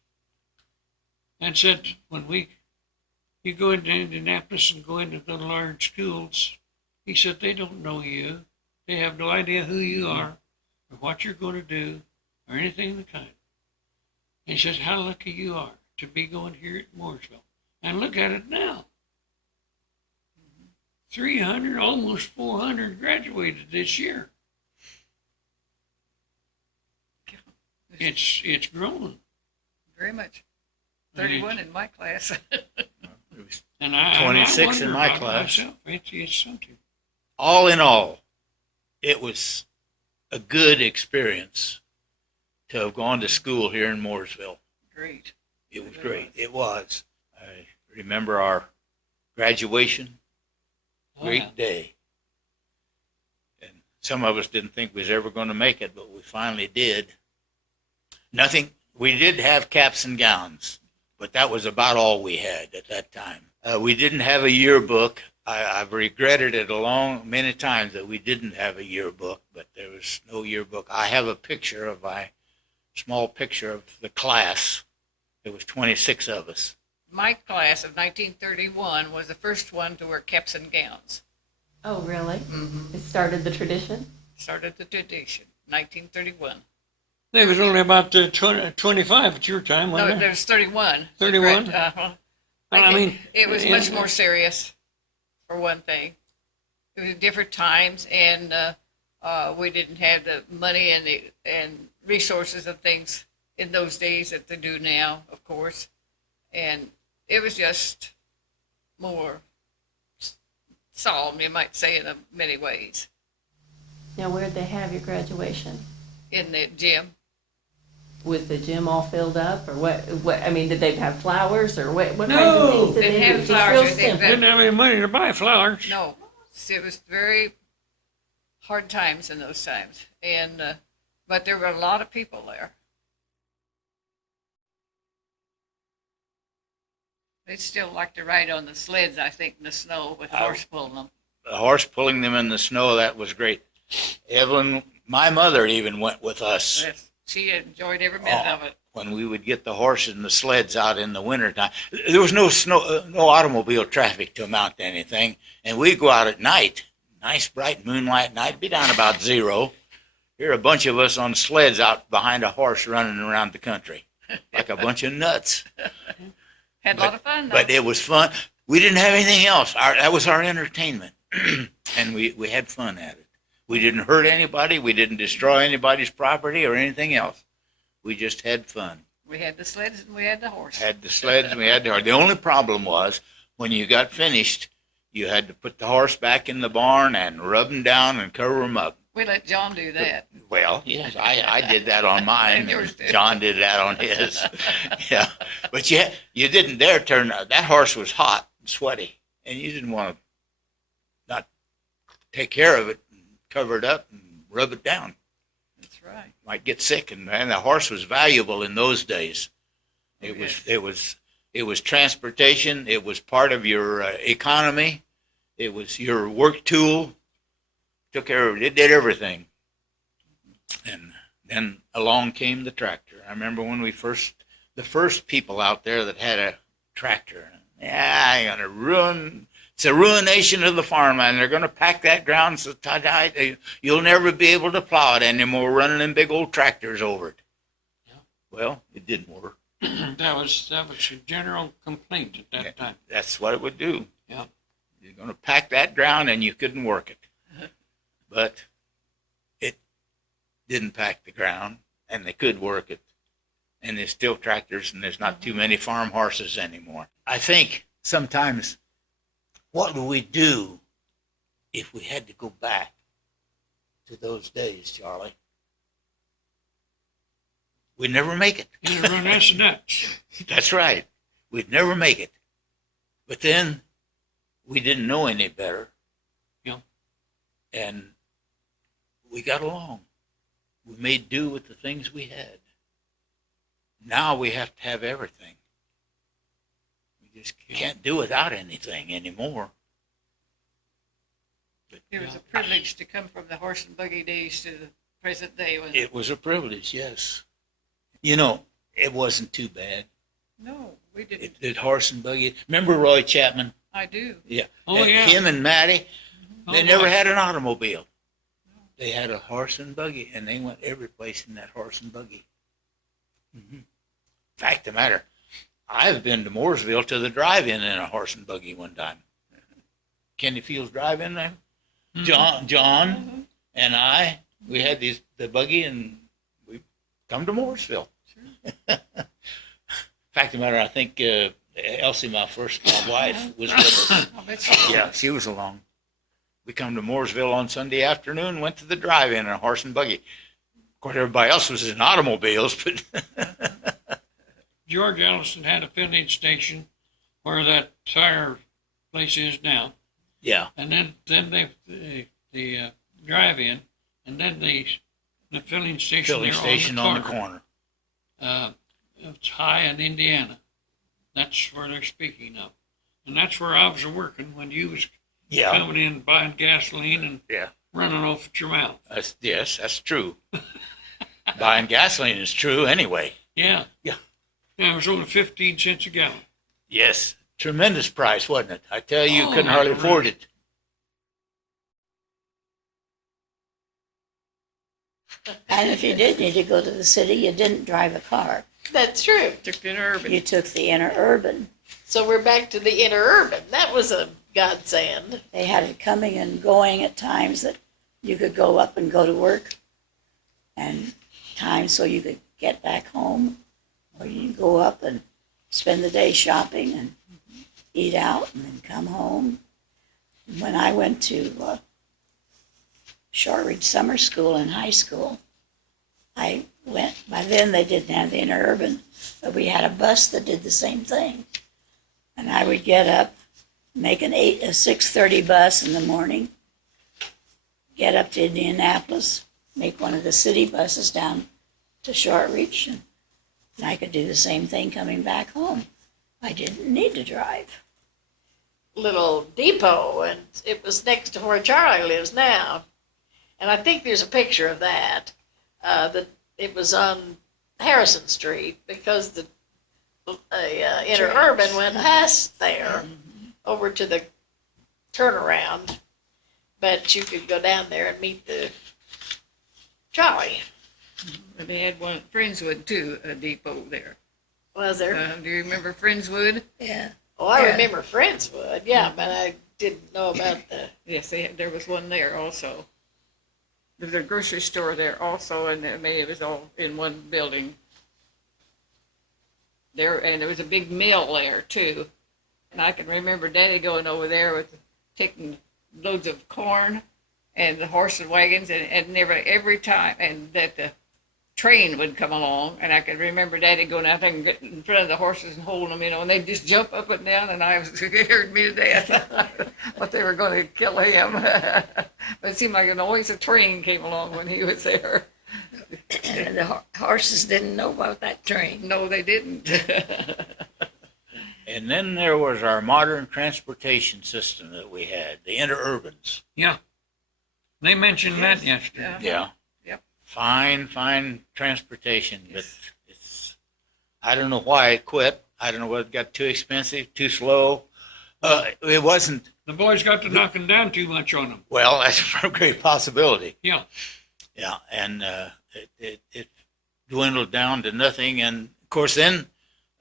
And said, when you go into Indianapolis and go into the large schools, he said, they don't know you. They have no idea who you are or what you're going to do or anything of the kind. And he says, how lucky you are to be going here at Mooresville. And look at it now. 300, almost 400 graduated this year. It's grown. Very much. 31 in my class. And I 26 in wonder my about class. myself. It's something. All in all, it was a good experience to have gone to school here in Mooresville. Great. It was great. It was. I remember our graduation. Great day. And some of us didn't think we was ever going to make it, but we finally did. We did have caps and gowns, but that was about all we had at that time. We didn't have a yearbook. I've regretted it many times that we didn't have a yearbook, but there was no yearbook. I have a picture of small picture of the class. There was 26 of us. My class of 1931 was the first one to wear caps and gowns. Oh, really? Mm-hmm. It started the tradition? Started the tradition, 1931. There was only about 25 at your time, No, wasn't there was 31. 31? Uh-huh. I mean, it was much more serious, for one thing. It was different times, and we didn't have the money and resources and things in those days that they do now, of course. And it was just more solemn, you might say, in many ways. Now, where'd they have your graduation? In the gym. Was the gym all filled up, or what? I mean, did they have flowers, or what kinds No! of things did Didn't they have do? Just flowers real or anything. simple. didn't have any money to buy flowers. No, it was very hard times in those times, and but there were a lot of people there. They'd still like to ride on the sleds, I think, in the snow with horse pulling them. The horse pulling them in the snow, that was great. Evelyn, my mother even went with us. Yes, she enjoyed every minute of it. When we would get the horses and the sleds out in the wintertime. There was no snow, no automobile traffic to amount to anything, and we'd go out at night, nice bright moonlight night, be down about zero. Here a bunch of us on sleds out behind a horse running around the country like a bunch of nuts. Had a lot of fun, though. But it was fun. We didn't have anything else. That was our entertainment, and we had fun at it. We didn't hurt anybody. We didn't destroy anybody's property or anything else. We just had fun. We had the sleds and we had the horse. Had the sleds and we had the horse. The only problem was when you got finished, you had to put the horse back in the barn and rub him down and cover him up. We let John do that. Well, yes, I did that on mine. And yours too. John did that on his. Yeah, but you didn't dare turn. That horse was hot and sweaty, and you didn't want to not take care of it, and cover it up, and rub it down. That's right. Might get sick, and the horse was valuable in those days. It was transportation. It was part of your economy. It was your work tool. Took care of it. It did everything. And then along came the tractor. I remember when the first people out there that had a tractor. Yeah, I'm gonna ruin It's a ruination of the farmland. They're going to pack that ground so tight you'll never be able to plow it anymore, running them big old tractors over it. Yeah. Well, it didn't work. That was a general complaint at that time. That's what it would do. Yeah. You're going to pack that ground and you couldn't work it. But it didn't pack the ground, and they could work it. And there's still tractors, and there's not too many farm horses anymore. I think sometimes, what would we do if we had to go back to those days, Charlie? We'd never make it. You'd run us nuts. That's right. We'd never make it. But then we didn't know any better. Yeah. And we got along. We made do with the things we had. Now we have to have everything. We just can't do without anything anymore. But It was a privilege to come from the horse and buggy days to the present day. it was a privilege, yes. You know, it wasn't too bad. No, we didn't. The horse and buggy. Remember Roy Chapman? I do. Yeah. Oh, yeah. Him and Matty, they Oh, never boy. had an automobile. They had a horse and buggy, and they went every place in that horse and buggy. Mm-hmm. Fact of the matter, I've been to Mooresville to the drive-in in a horse and buggy one time. Kenny Fields drive-in there. Mm-hmm. John and I, we had the buggy, and we come to Mooresville. Fact of the matter, I think Elsie, my wife, was with us. I bet so. Yeah, she was along. We come to Mooresville on Sunday afternoon, went to the drive-in in a horse and buggy. Of course, everybody else was in automobiles, but George Ellison had a filling station where that tire place is now. yeah, And then the drive-in, and then the filling station filling there station on on the corner. It's high in Indiana. That's where they're speaking of. And that's where I was working when you was Yeah, coming in buying gasoline and yeah. running off at your mouth. Yes, that's true. Buying gasoline is true anyway. Yeah. Yeah. Yeah, it was only 15 cents a gallon. Yes, tremendous price, wasn't it? I tell you, Oh, couldn't hardly right. afford it. And if you did need to go to the city, you didn't drive a car. That's true. Took the urban. You took the interurban. So we're back to the interurban. That was a godsend. They had it coming and going at times that you could go up and go to work, and times so you could get back home, or you could go up and spend the day shopping and eat out and then come home. When I went to Shortridge Summer School in high school, I went, by then they didn't have the interurban, but we had a bus that did the same thing. And I would get up, make a 6:30 bus in the morning, get up to Indianapolis, make one of the city buses down to Shortreach, and I could do the same thing coming back home. I didn't need to drive. Little depot, and it was next to where Charlie lives now. And I think there's a picture of that. It was on Harrison Street because the interurban went past there over to the turnaround. But you could go down there and meet the Charlie. And they had one, Friendswood too, a depot there. Was there? Do you remember Friendswood? Yeah. Oh, I Yeah. remember Friendswood, yeah, but I didn't know about the. Yes, there was one there also. There's a grocery store there also, and I mean, it was all in one building. There, and there was a big mill there too. And I can remember Daddy going over there with taking loads of corn and the horse and wagons, and every time, and that the train would come along, and I could remember Daddy going out there and getting in front of the horses and holding them, and they'd just jump up and down, and I was scared me to death. But they were going to kill him. But it seemed like always a train came along when he was there. And the horses didn't know about that train. No, they didn't. And then there was our modern transportation system that we had, the interurbans. Yeah. They mentioned that yesterday. Yeah. Yep. Fine transportation, but I don't know why it quit. I don't know whether it got too expensive, too slow. It wasn't The boys got to knocking down too much on them. Well, that's a great possibility. Yeah. Yeah, and it dwindled down to nothing. And of course, then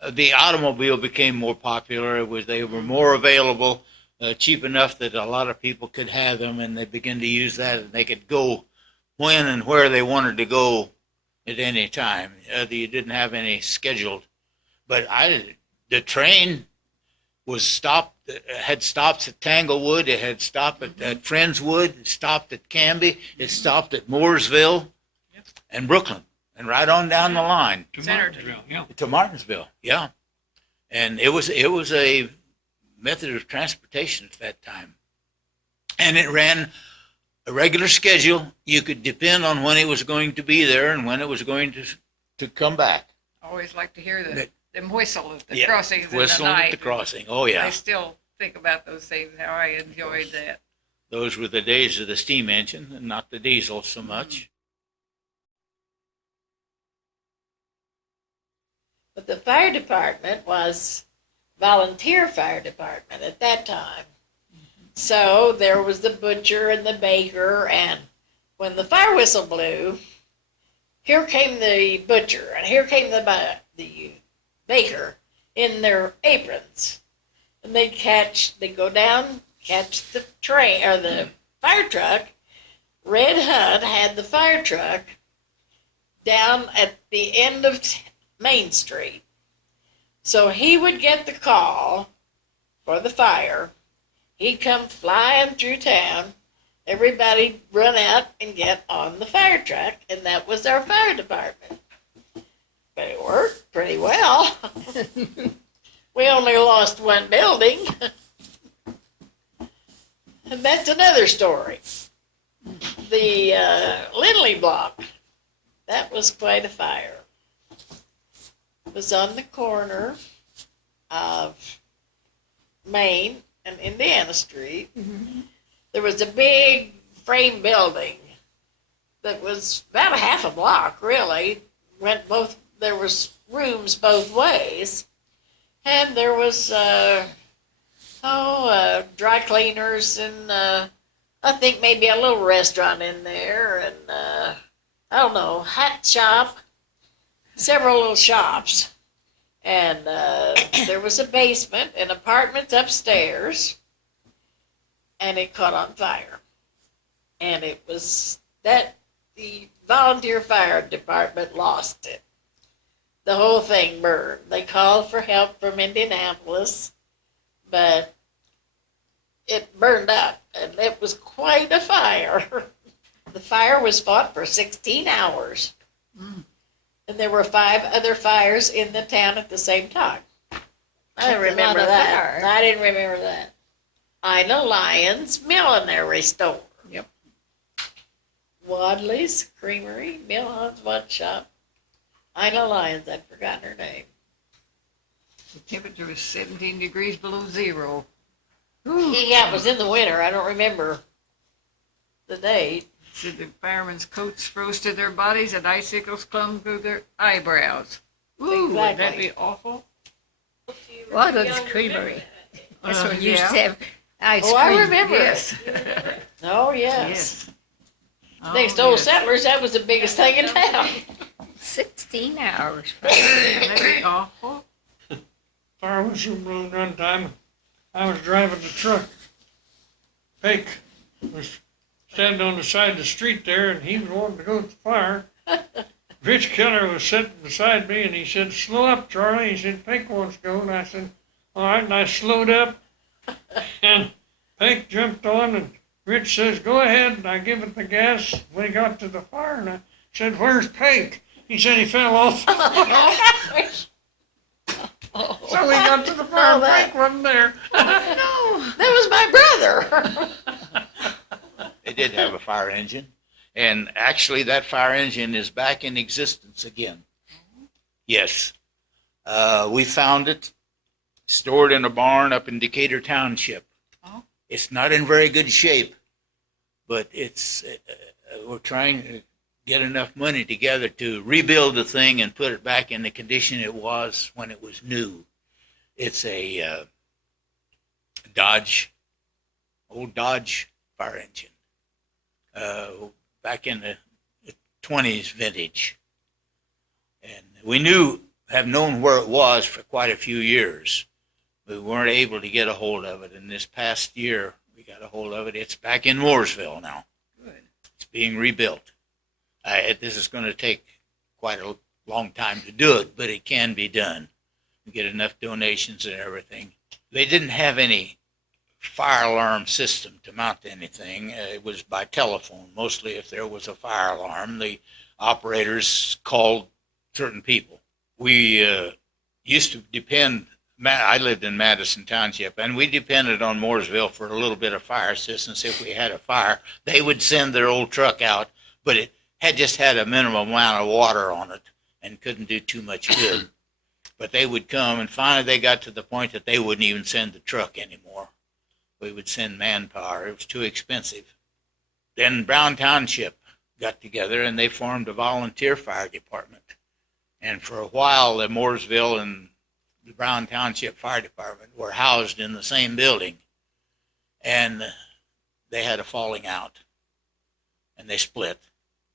the automobile became more popular. They were more available, cheap enough that a lot of people could have them, and they began to use that, and they could go when and where they wanted to go at any time. You didn't have any scheduled. But the train was stopped. Had stops at Tanglewood. It had stopped at Friendswood. It stopped at Canby. It stopped at Mooresville and Brooklyn, and right on down the line To Martinsville, yeah. to Martinsville. Yeah, and it was a method of transportation at that time, and it ran a regular schedule. You could depend on when it was going to be there and when it was going to come back. Always like to hear them whistle at the Yeah, crossings in the whistling night. at the crossing. Oh yeah, I still think about those things, how I enjoyed that. those were the days of the steam engine and not the diesel so much. But the fire department was volunteer fire department at that time. So there was the butcher and the baker, and when the fire whistle blew, here came the butcher and here came the baker in their aprons. And they'd go down, catch the train or the fire truck. Red Hunt had the fire truck down at the end of Main Street. So he would get the call for the fire. He'd come flying through town. Everybody'd run out and get on the fire truck, and that was our fire department. But it worked pretty well. We only lost one building. And that's another story. The Lindley block, that was quite a fire. It was on the corner of Main and Indiana Street. Mm-hmm. There was a big frame building that was about a half a block, really. There was rooms both ways. And there was, dry cleaners and I think maybe a little restaurant in there and, hat shop, several little shops. And there was a basement and apartments upstairs, and it caught on fire. And it was the volunteer fire department lost it. The whole thing burned. They called for help from Indianapolis, but it burned up, and it was quite a fire. The fire was fought for 16 hours. Mm. And there were 5 other fires in the town at the same time. I don't remember that. I didn't remember that. Ina Lyons Millinery Store. Yep. Wadley's Creamery, Milon's One Shop. Ina Lyons, I'd forgotten her name. The temperature was 17 degrees below zero. Yeah, it was in the winter. I don't remember the date. Said the firemen's coats froze to their bodies and icicles clung to their eyebrows. Ooh, Exactly. would that be awful? Wadley's Creamery. That's when you used to yeah. have ice cream. Oh, I remember Yes. it. Oh, yes. Yes. Next to Oh, Old yes. Settlers, that was the biggest thing in town. 16 hours. Wouldn't that be awful? Fire whistle blew one time. I was driving the truck. Pake was standing on the side of the street there, and he was wanting to go to the fire. Rich Keller was sitting beside me, and he said, "Slow up, Charlie." He said, "Pink wants to go." And I said, "All right." And I slowed up, and Pink jumped on, and Rich says, "Go ahead." And I give it the gas. We got to the fire, and I said, "Where's Pink?" He said he fell off. So we got to the fire, that- Pink wasn't there. That was my brother. They did have a fire engine, and actually that fire engine is back in existence again. Yes. We found it stored in a barn up in Decatur Township. Oh. It's not in very good shape, but we're trying to get enough money together to rebuild the thing and put it back in the condition it was when it was new. It's a Dodge old Dodge fire engine, back in the 20s vintage. And we have known where it was for quite a few years. We weren't able to get a hold of it. And this past year, we got a hold of it. It's back in Mooresville now. Good. It's being rebuilt. This is going to take quite a long time to do it, but it can be done. We get enough donations and everything. They didn't have any fire alarm system to mount anything. It was by telephone. Mostly if there was a fire alarm, the operators called certain people. We used to depend, I lived in Madison Township, and we depended on Mooresville for a little bit of fire assistance. If we had a fire, they would send their old truck out, but it had just had a minimum amount of water on it and couldn't do too much good. But they would come, and finally they got to the point that they wouldn't even send the truck anymore. We would send manpower. It was too expensive. Then Brown Township got together, and they formed a volunteer fire department. And for a while, the Mooresville and the Brown Township Fire Department were housed in the same building. And they had a falling out. And they split,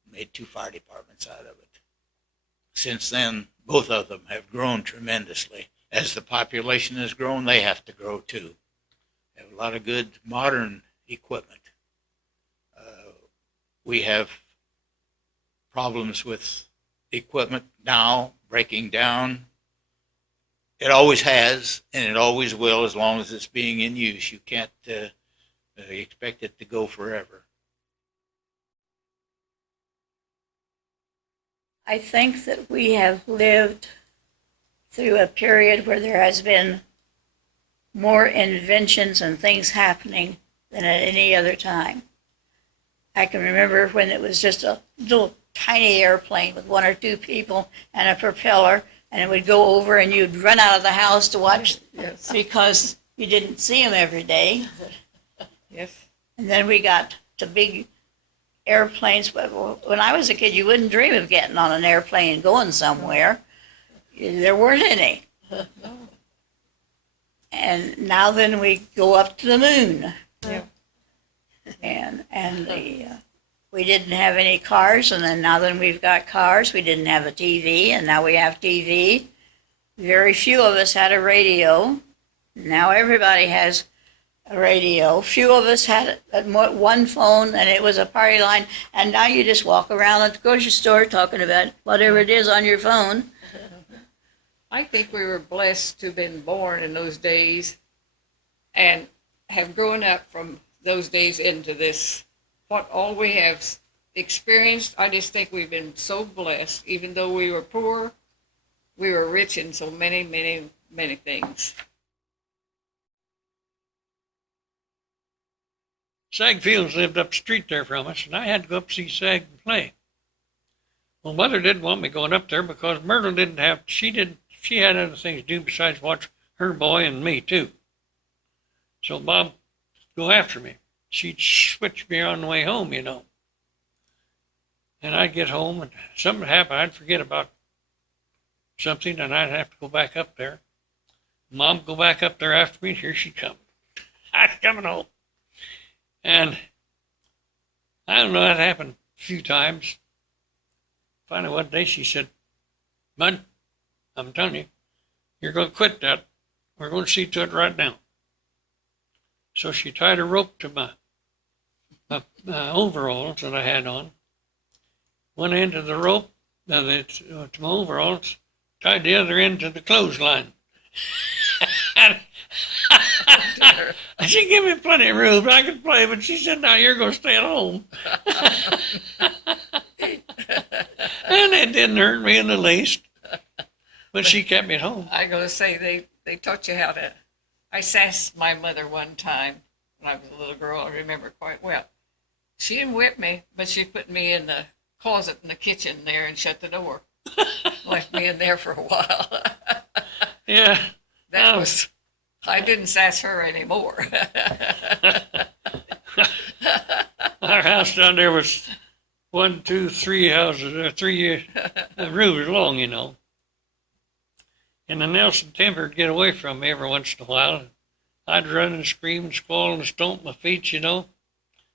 made two fire departments out of it. Since then, both of them have grown tremendously. As the population has grown, they have to grow too. They have a lot of good modern equipment. We have problems with equipment now breaking down. It always has, and it always will as long as it's being in use. You can't expect it to go forever. I think that we have lived through a period where there has been more inventions and things happening than at any other time. I can remember when it was just a little tiny airplane with one or two people and a propeller, and it would go over and you'd run out of the house to watch because you didn't see them every day. Yes. And then we got to big airplanes. But when I was a kid, you wouldn't dream of getting on an airplane and going somewhere. There weren't any. And now then we go up to the moon. Yeah. And we didn't have any cars, and then now then we've got cars. We didn't have a TV, and now we have TV. Very few of us had a radio. Now everybody has a radio. Few of us had one phone, and it was a party line. And now you just walk around at the grocery store talking about whatever it is on your phone. I think we were blessed to have been born in those days and have grown up from those days into this. What all we have experienced, I just think we've been so blessed. Even though we were poor, we were rich in so many, many, many things. Sag Fields lived up the street there from us, and I had to go up to see Sag play. Well, Mother didn't want me going up there because Myrtle she had other things to do besides watch her boy and me too. So Bob would go after me. She'd switch me on the way home, you know. And I'd get home and something would happen. I'd forget about something and I'd have to go back up there. Mom would go back up there after me, and here she'd come. I was coming home. And I don't know, that happened a few times. Finally, one day she said, "Bud, I'm telling you, you're going to quit that. We're going to see to it right now." So she tied a rope to my overalls that I had on. One end of the rope to my overalls, tied the other end to the clothesline. She gave me plenty of room. I could play, but she said, "Now you're going to stay at home." And it didn't hurt me in the least. But she kept me at home. I gotta say, they taught you how to. I sassed my mother one time when I was a little girl. I remember quite well. She didn't whip me, but she put me in the closet in the kitchen there and shut the door. Left me in there for a while. Yeah. That was. I didn't sass her anymore. Our house down there was 1, 2, 3 houses, 3 roofs long, you know. And the Nelson timber would get away from me every once in a while. I'd run and scream and squall and stomp my feet, you know,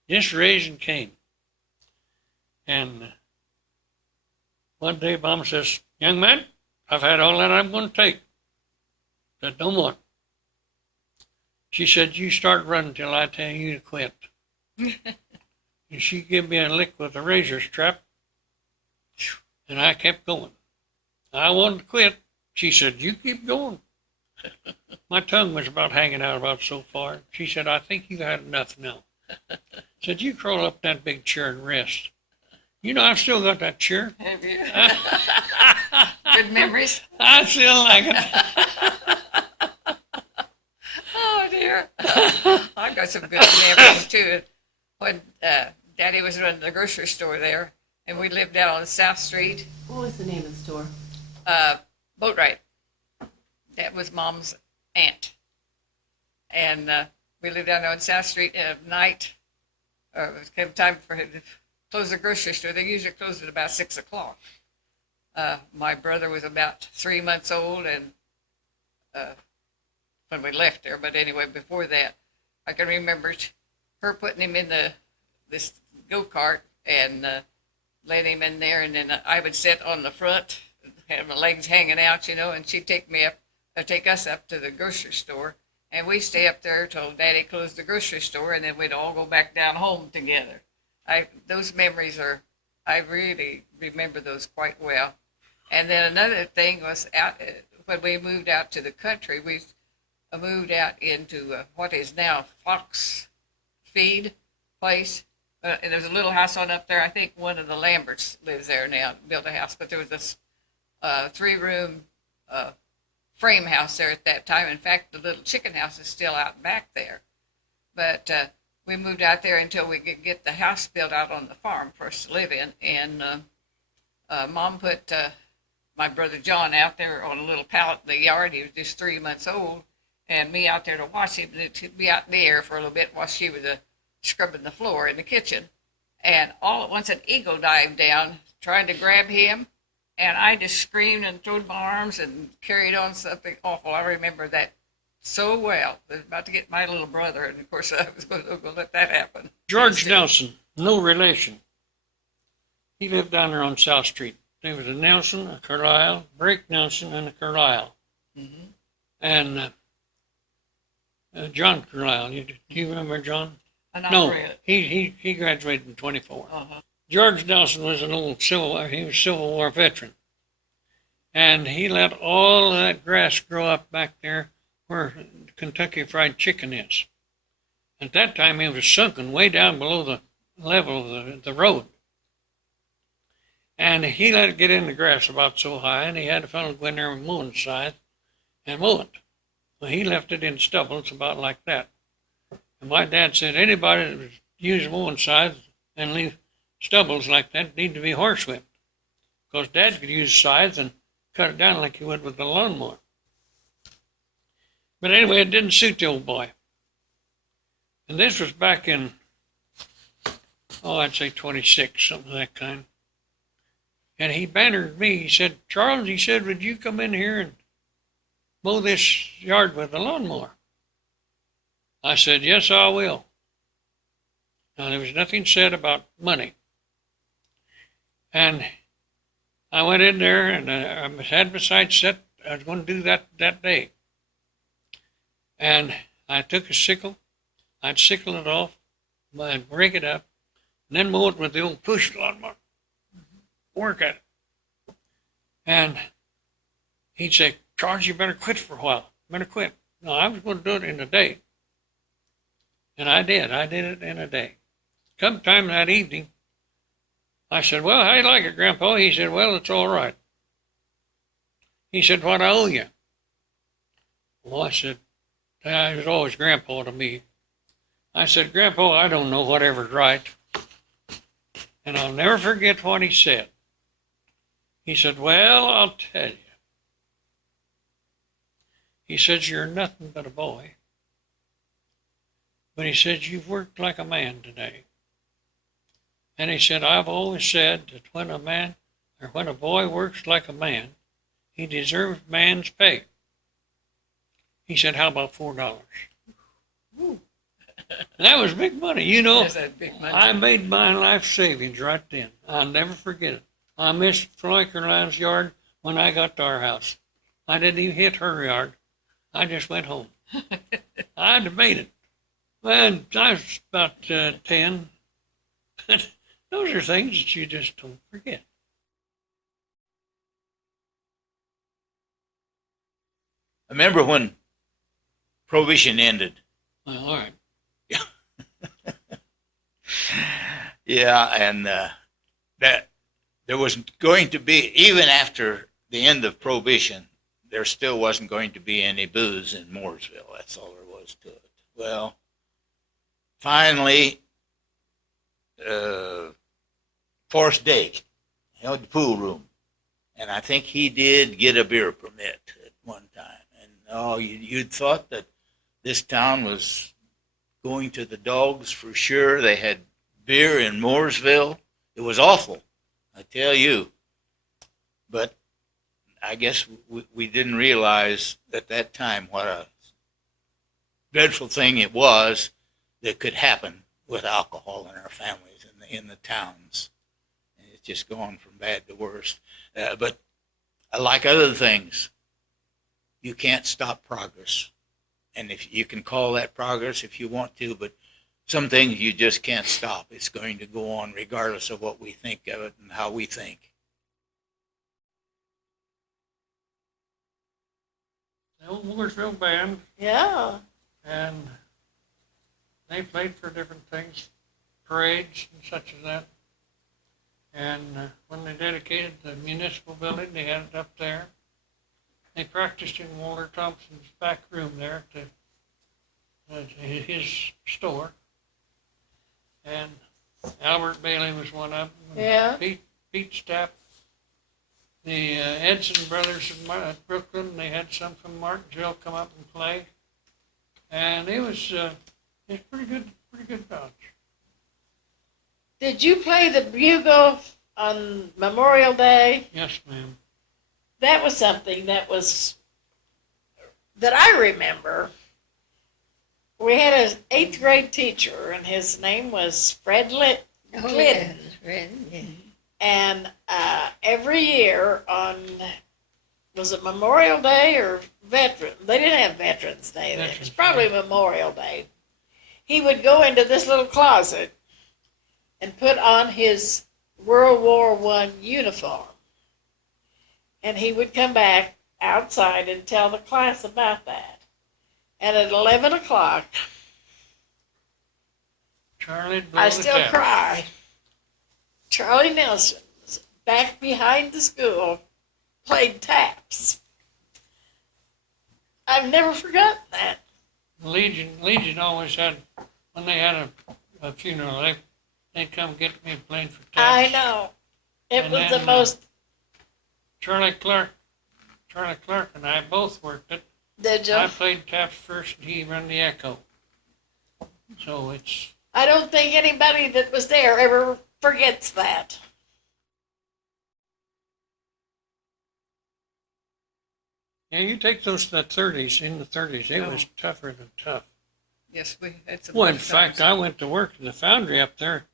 just raising Cain. And one day Mom says, young man, I've had all that I'm going to take. I said, no more. She said, you start running till I tell you to quit. And she gave me a lick with a razor strap, and I kept going. I wanted to quit. She said, you keep going. My tongue was about hanging out about so far. She said, I think you had enough now. Said, you crawl up that big chair and rest. You know, I've still got that chair. Have you? Good memories. I still like it. Oh, dear. I got some good memories, too. When Daddy was running the grocery store there, and we lived out on South Street. What was the name of the store? Boatwright. That was Mom's aunt. And we lived down there on South Street, and at night, it came time for him to close the grocery store. They usually closed at about 6 o'clock. My brother was about 3 months old, and when we left there, but anyway, before that, I can remember her putting him in this go-kart and letting him in there, and then I would sit on the front, have my legs hanging out, you know, and she'd take us up to the grocery store, and we'd stay up there till Daddy closed the grocery store, and then we'd all go back down home together. Those memories I really remember those quite well. And then another thing was when we moved out to the country, we moved out into what is now Fox Feed place. And there's a little house on up there. I think one of the Lamberts lives there now, built a house. But there was this 3-room frame house there at that time. In fact, the little chicken house is still out back there. But we moved out there until we could get the house built out on the farm for us to live in. And Mom put my brother John out there on a little pallet in the yard. He was just 3 months old. And me out there to watch him, to be out in the air for a little bit while she was scrubbing the floor in the kitchen. And all at once an eagle dived down, trying to grab him. And I just screamed and threw my arms and carried on something awful. I remember that so well. I was about to get my little brother, and of course I was going to let that happen. George Nelson, no relation. He lived down there on South Street. There was a Nelson, a Carlisle, Brake Nelson, and a Carlisle. Mm-hmm. And John Carlisle, do you remember John? No, he graduated in 24. Uh-huh. George Nelson was an old Civil War veteran. And he let all of that grass grow up back there where Kentucky Fried Chicken is. At that time, it was sunken way down below the level of the road. And he let it get in the grass about so high, and he had a fellow go in there and mow the side and mow it. Well, he left it in stubbles about like that. And my dad said anybody that was using mowing scythes and leave stubbles like that need to be horsewhipped. Because Dad could use scythes and cut it down like he would with the lawnmower. But anyway, it didn't suit the old boy. And this was back in, I'd say 26, something of that kind. And he bantered me. He said, Charles, he said, would you come in here and mow this yard with a lawnmower? I said, yes, I will. Now, there was nothing said about money. And I went in there, and I had my sights set. I was going to do that day. And I took a sickle. I'd sickle it off, I'd break it up, and then mow it with the old push lawnmower. Work at it. And he'd say, Charles, you better quit for a while. Better quit. No, I was going to do it in a day. And I did. I did it in a day. Come time that evening, I said, well, how do you like it, Grandpa? He said, well, it's all right. He said, what I owe you? Well, I said, he was always Grandpa to me. I said, Grandpa, I don't know whatever's right. And I'll never forget what he said. He said, well, I'll tell you. He said, you're nothing but a boy. But he said, you've worked like a man today. And he said, I've always said that when a boy works like a man, he deserves man's pay. He said, how about $4? And that was big money, you know. That's that big money. I made my life savings right then. I'll never forget it. I missed Floykerland's yard when I got to our house. I didn't even hit her yard. I just went home. I debated it. Well, I was about 10. Those are things that you just don't forget. I remember when Prohibition ended. Well, all right. Yeah, and that there was going to be, even after the end of Prohibition, there still wasn't going to be any booze in Mooresville. That's all there was to it. Well, finally, Forrest Day held the pool room, and I think he did get a beer permit at one time. And you'd thought that this town was going to the dogs for sure. They had beer in Mooresville. It was awful, I tell you. But I guess we didn't realize at that time what a dreadful thing it was that could happen with alcohol in our families in the towns. And it's just gone from bad to worse. But like other things, you can't stop progress. And if you can call that progress if you want to, but some things you just can't stop. It's going to go on regardless of what we think of it and how we think. The old Mooresville band, Yeah. and they played for different things, parades and such as that. And when they dedicated the municipal building, they had it up there. They practiced in Walter Thompson's back room there to his store. And Albert Bailey was one of them. Yeah. Pete Stapp. The Edson brothers of Brooklyn, they had some from Martinsville come up and play. And it was pretty good bunch. Did you play the bugle on Memorial Day? Yes, ma'am. That was something that I remember. We had an 8th grade teacher, and his name was Fred Glidden. yes, Fred, yeah. And every year on, was it Memorial Day or Veteran? They didn't have Veterans Day then. It was probably Memorial Day. He would go into this little closet and put on his World War I uniform. And he would come back outside and tell the class about that. And at 11 o'clock, I still cry. Charlie Nelson was back behind the school, played taps. I've never forgotten that. Legion always had, when they had a funeral, they'd come get me playing for taps. I know. It And was then, the most. Charlie Clark and I both worked it. Did you? I played taps first, and he ran the echo. So it's. I don't think anybody that was there ever forgets that. Yeah, you take those the 30s, in the 30s, it was tougher than tough. Yes, we had some. Well, in rough fact, times. I went to work in the foundry up there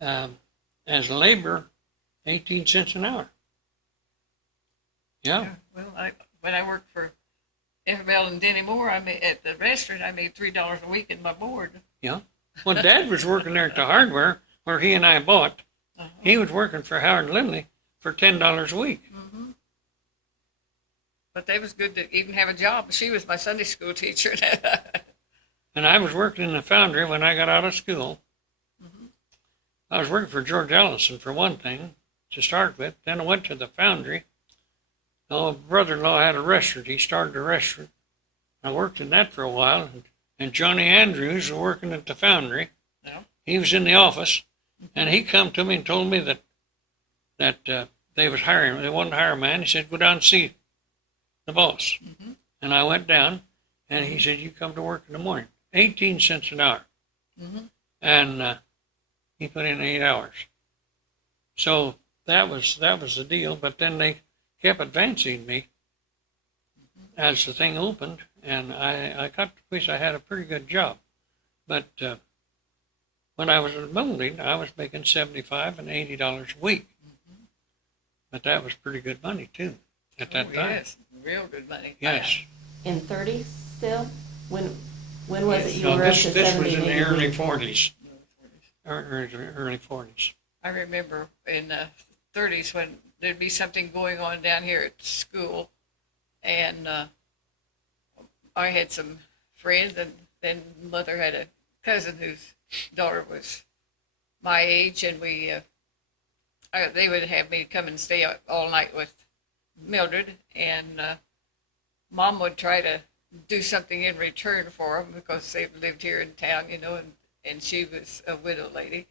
as labor, 18 cents an hour. Yeah. Well, when I worked for Everbell and Denny Moore, at the restaurant, I made $3 a week in my board. Yeah. Well, Dad was working there at the hardware where he and I bought. He was working for Howard Lindley for $10 a week. Mm-hmm. But they was good to even have a job. She was my Sunday school teacher. And I was working in the foundry when I got out of school. Mm-hmm. I was working for George Ellison for one thing to start with. Then I went to the foundry. My brother-in-law had a restaurant. He started a restaurant. I worked in that for a while. And Johnny Andrews was working at the foundry. Yeah. He was in the office, and he come to me and told me that they was hiring. They wanted to hire a man. He said, "Go down and see the boss." Mm-hmm. And I went down, and he said, "You come to work in the morning, 18 cents an hour." Mm-hmm. And he put in 8 hours. So that was the deal. But then they kept advancing me as the thing opened, and I got to the place I had a pretty good job. But when I was in the building, I was making $75 and $80 a week. But that was pretty good money too at that time. Yes, real good money. Yes. In 30s still? When was it you No, were up this to was 70 in and the 80? early 40s. Early 40s. I remember in the 30s when there'd be something going on down here at school, and I had some friends, and then mother had a cousin whose daughter was my age, and they would have me come and stay up all night with Mildred, and Mom would try to do something in return for them because they lived here in town, and she was a widow lady,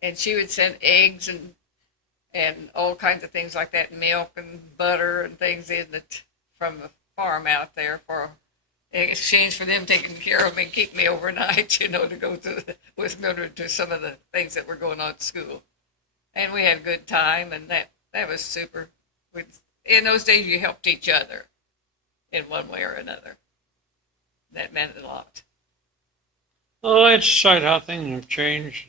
and she would send eggs and all kinds of things like that, milk and butter and things from the farm out there in exchange for them taking care of me, keep me overnight, to go with Mildred to some of the things that were going on at school. And we had a good time, and that was super. In those days, you helped each other in one way or another. That meant a lot. Oh, it's sad how things have changed.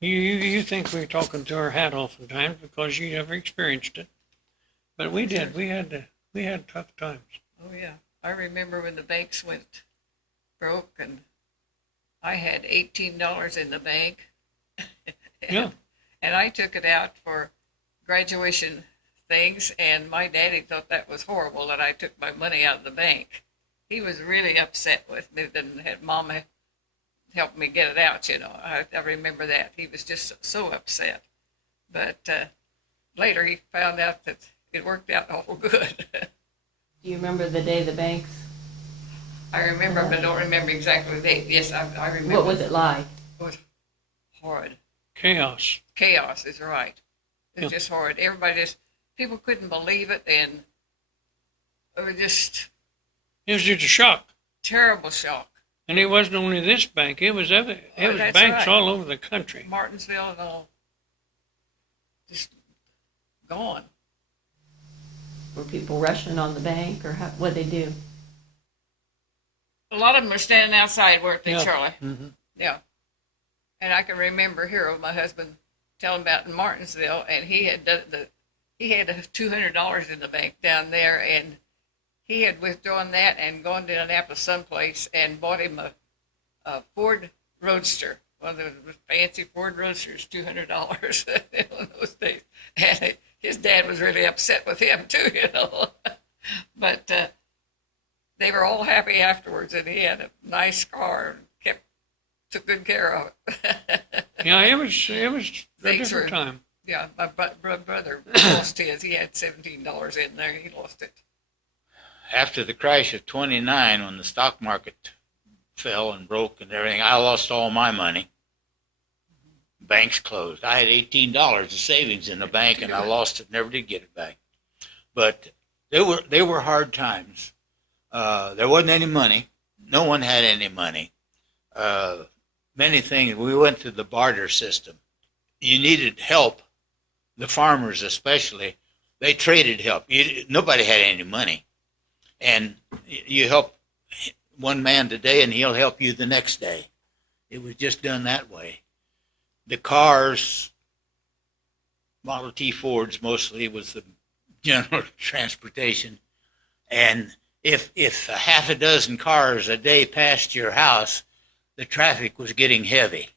You think we're talking to our hat oftentimes because you never experienced it, but we did. We had tough times. Oh yeah, I remember when the banks went broke, and I had $18 in the bank. Yeah. And I took it out for graduation things, and my daddy thought that was horrible that I took my money out of the bank. He was really upset with me. Then had Mama help me get it out, I remember that. He was just so upset. But later he found out that it worked out awful good. Do you remember the day the banks? I remember, but I don't remember exactly the date. Yes, I remember. What was it like? It was horrid. Chaos. Chaos is right. It was Yeah. just horrid. People couldn't believe it, and it was just It was just a shock. terrible shock. And it wasn't only this bank, it was that's banks right. all over the country. Martinsville and all just gone. Were people rushing on the bank, or what'd they do? A lot of them were standing outside, weren't they, Yeah. Charlie? Mm-hmm. Yeah. And I can remember here my husband telling about in Martinsville, and he had he had $200 in the bank down there, and he had withdrawn that and gone to Annapolis someplace and bought him a Ford Roadster, one of those fancy Ford Roadsters, $200 in those days. And his dad was really upset with him too, But they were all happy afterwards, and he had a nice car and took good care of it. Yeah, it was a Thanks different for- time. Yeah, my brother lost his. He had $17 in there. He lost it. After the crash of 29, when the stock market fell and broke and everything, I lost all my money. Banks closed. I had $18 of savings in the bank, and I lost it. Never did get it back. But they were hard times. There wasn't any money. No one had any money. Many things. We went to the barter system. You needed help. The farmers, especially, they traded help. Nobody had any money. And you help one man today and he'll help you the next day. It was just done that way. The cars, Model T Fords mostly, was the general transportation. And if a half a dozen cars a day passed your house, the traffic was getting heavy.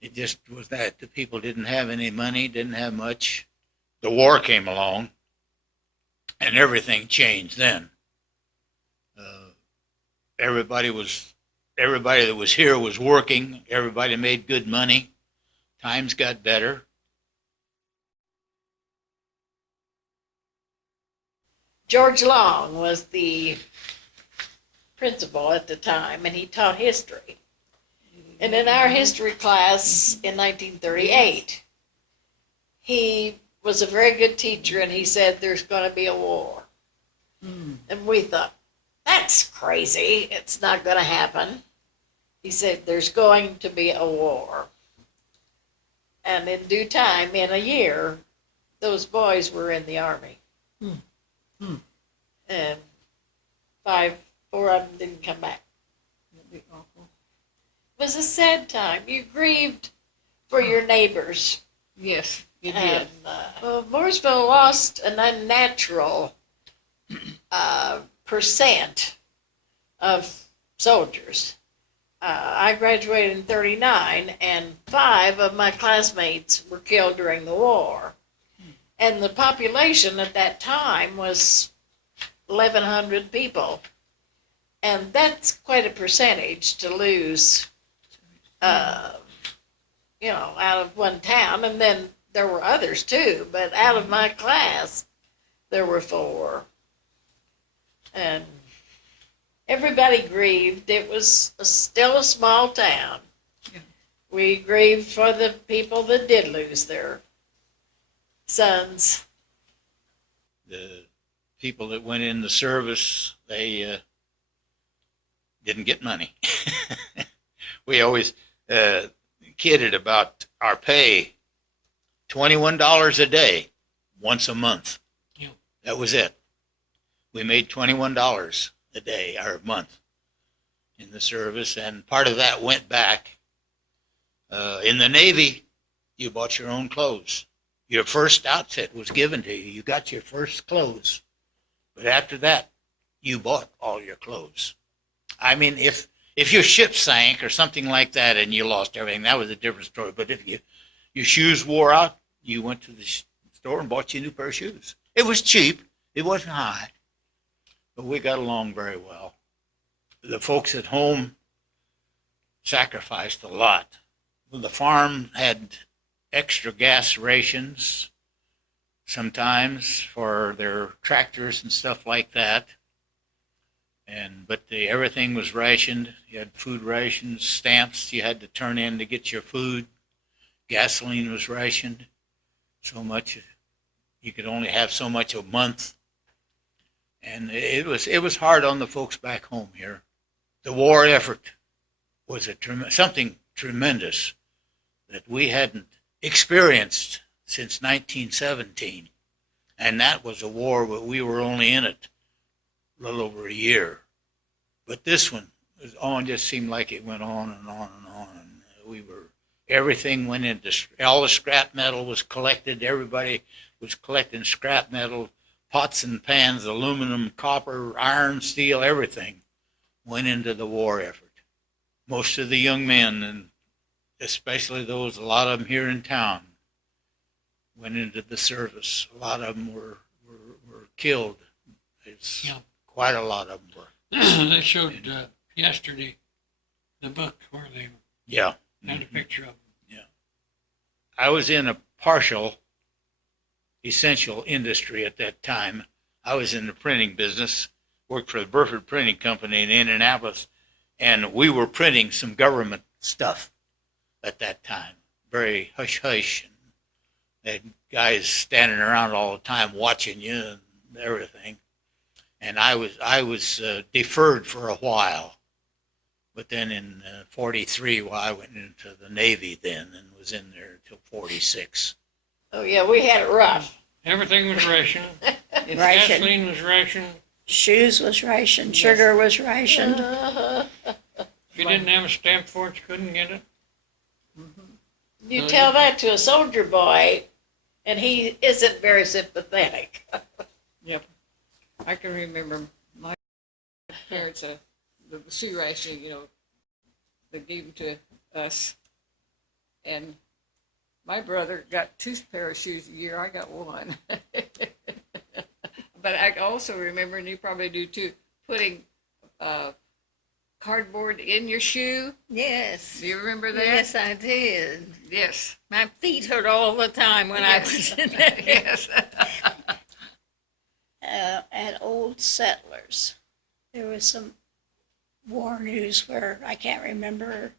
It just was that. The people didn't have any money, didn't have much. The war came along, and everything changed then. Everybody that was here was working. Everybody made good money. Times got better. George Long was the principal at the time, and he taught history. And in our history class in 1938, he was a very good teacher, and he said there's going to be a war. And we thought, that's crazy. It's not going to happen. He said there's going to be a war. And in due time, in a year, those boys were in the Army. And 4 of them didn't come back. That'd be awful. was a sad time. You grieved for your neighbors. Yes, you did. And, Mooresville lost an unnatural percent of soldiers. I graduated in 39, and 5 of my classmates were killed during the war. And the population at that time was 1,100 people. And that's quite a percentage to lose, out of one town. And then there were others too, but out of my class, there were 4. And everybody grieved. It was still a small town. Yeah. We grieved for the people that did lose their sons. The people that went in the service, they didn't get money. We always kidded about our pay, $21 a day, once a month. Yeah. That was it. We made $21 a day or a month in the service, and part of that went back. In the Navy, you bought your own clothes. Your first outfit was given to you. You got your first clothes. But after that, you bought all your clothes. I mean, if your ship sank or something like that and you lost everything, that was a different story. But if your shoes wore out, you went to the store and bought you a new pair of shoes. It was cheap. It wasn't high. But we got along very well. The folks at home sacrificed a lot. The farm had extra gas rations sometimes for their tractors and stuff like that. But everything was rationed. You had food rations, stamps you had to turn in to get your food. Gasoline was rationed. So much, you could only have so much a month. And it was hard on the folks back home here. The war effort was something tremendous that we hadn't experienced since 1917. And that was a war, but we were only in it a little over a year. But this one just seemed like it went on and on and on. Everything went into, all the scrap metal was collected. Everybody was collecting scrap metal, pots and pans, aluminum, copper, iron, steel, everything went into the war effort. Most of the young men, and especially those, a lot of them here in town, went into the service. A lot of them were killed. Quite a lot of them were. They showed yesterday the book where they had a picture of them. Yeah. I was in a partial essential industry at that time. I was in the printing business, worked for the Burford Printing Company in Indianapolis, and we were printing some government stuff at that time. Very hush-hush. And had guys standing around all the time watching you and everything. And I was deferred for a while. But then in 43, I went into the Navy then and was in there until 46. Oh, yeah, we had it rough. Everything was rationed. Ration. Gasoline was rationed. Shoes was rationed. Sugar was rationed. If you didn't have a stamp for it, you couldn't get it. You tell that to a soldier boy, and he isn't very sympathetic. Yep. I can remember my parents, the shoe rationing, they gave them to us. And my brother got 2 pair of shoes a year. I got 1. But I also remember, and you probably do too, putting cardboard in your shoe. Yes. Do you remember that? Yes, I did. Yes. My feet hurt all the time when I was in there. Yes. At Old Settlers, there was some war news where I can't remember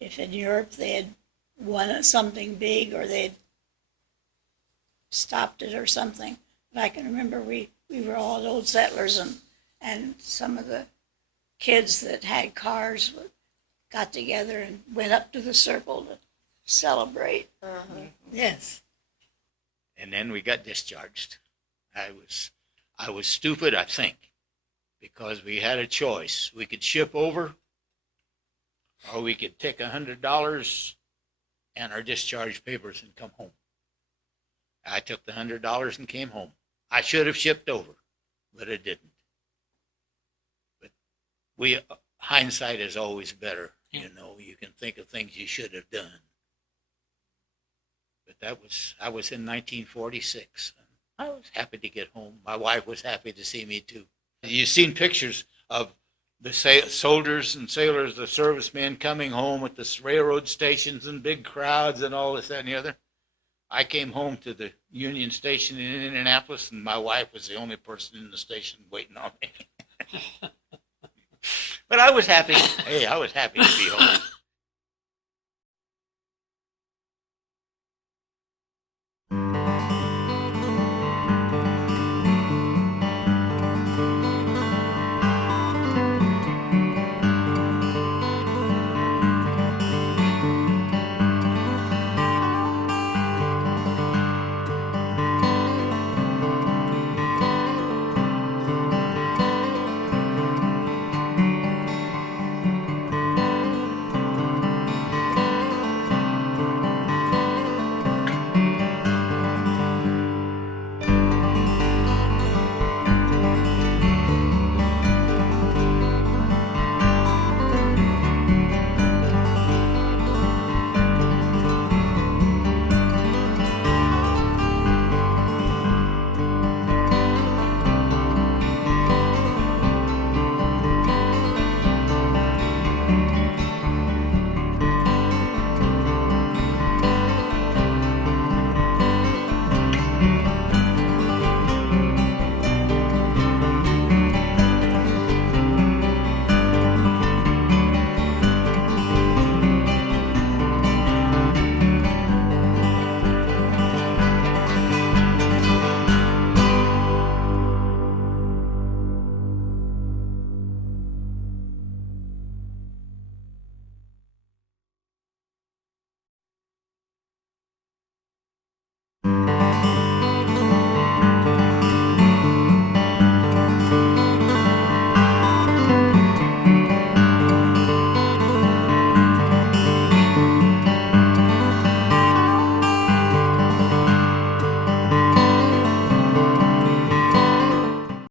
if in Europe they had won something big or they'd stopped it or something. But I can remember we were all at Old Settlers, and some of the kids that had cars got together and went up to the circle to celebrate. Yes. And then we got discharged. I was stupid, I think, because we had a choice. We could ship over, or we could take $100 and our discharge papers and come home. I took the $100 and came home. I should have shipped over, but I didn't. But hindsight is always better. You know, you can think of things you should have done. But I was in 1946. I was happy to get home. My wife was happy to see me too. You've seen pictures of the soldiers and sailors, the servicemen coming home at the railroad stations and big crowds and all this, that, and the other. I came home to the Union Station in Indianapolis, and my wife was the only person in the station waiting on me. But I was happy. Hey, I was happy to be home.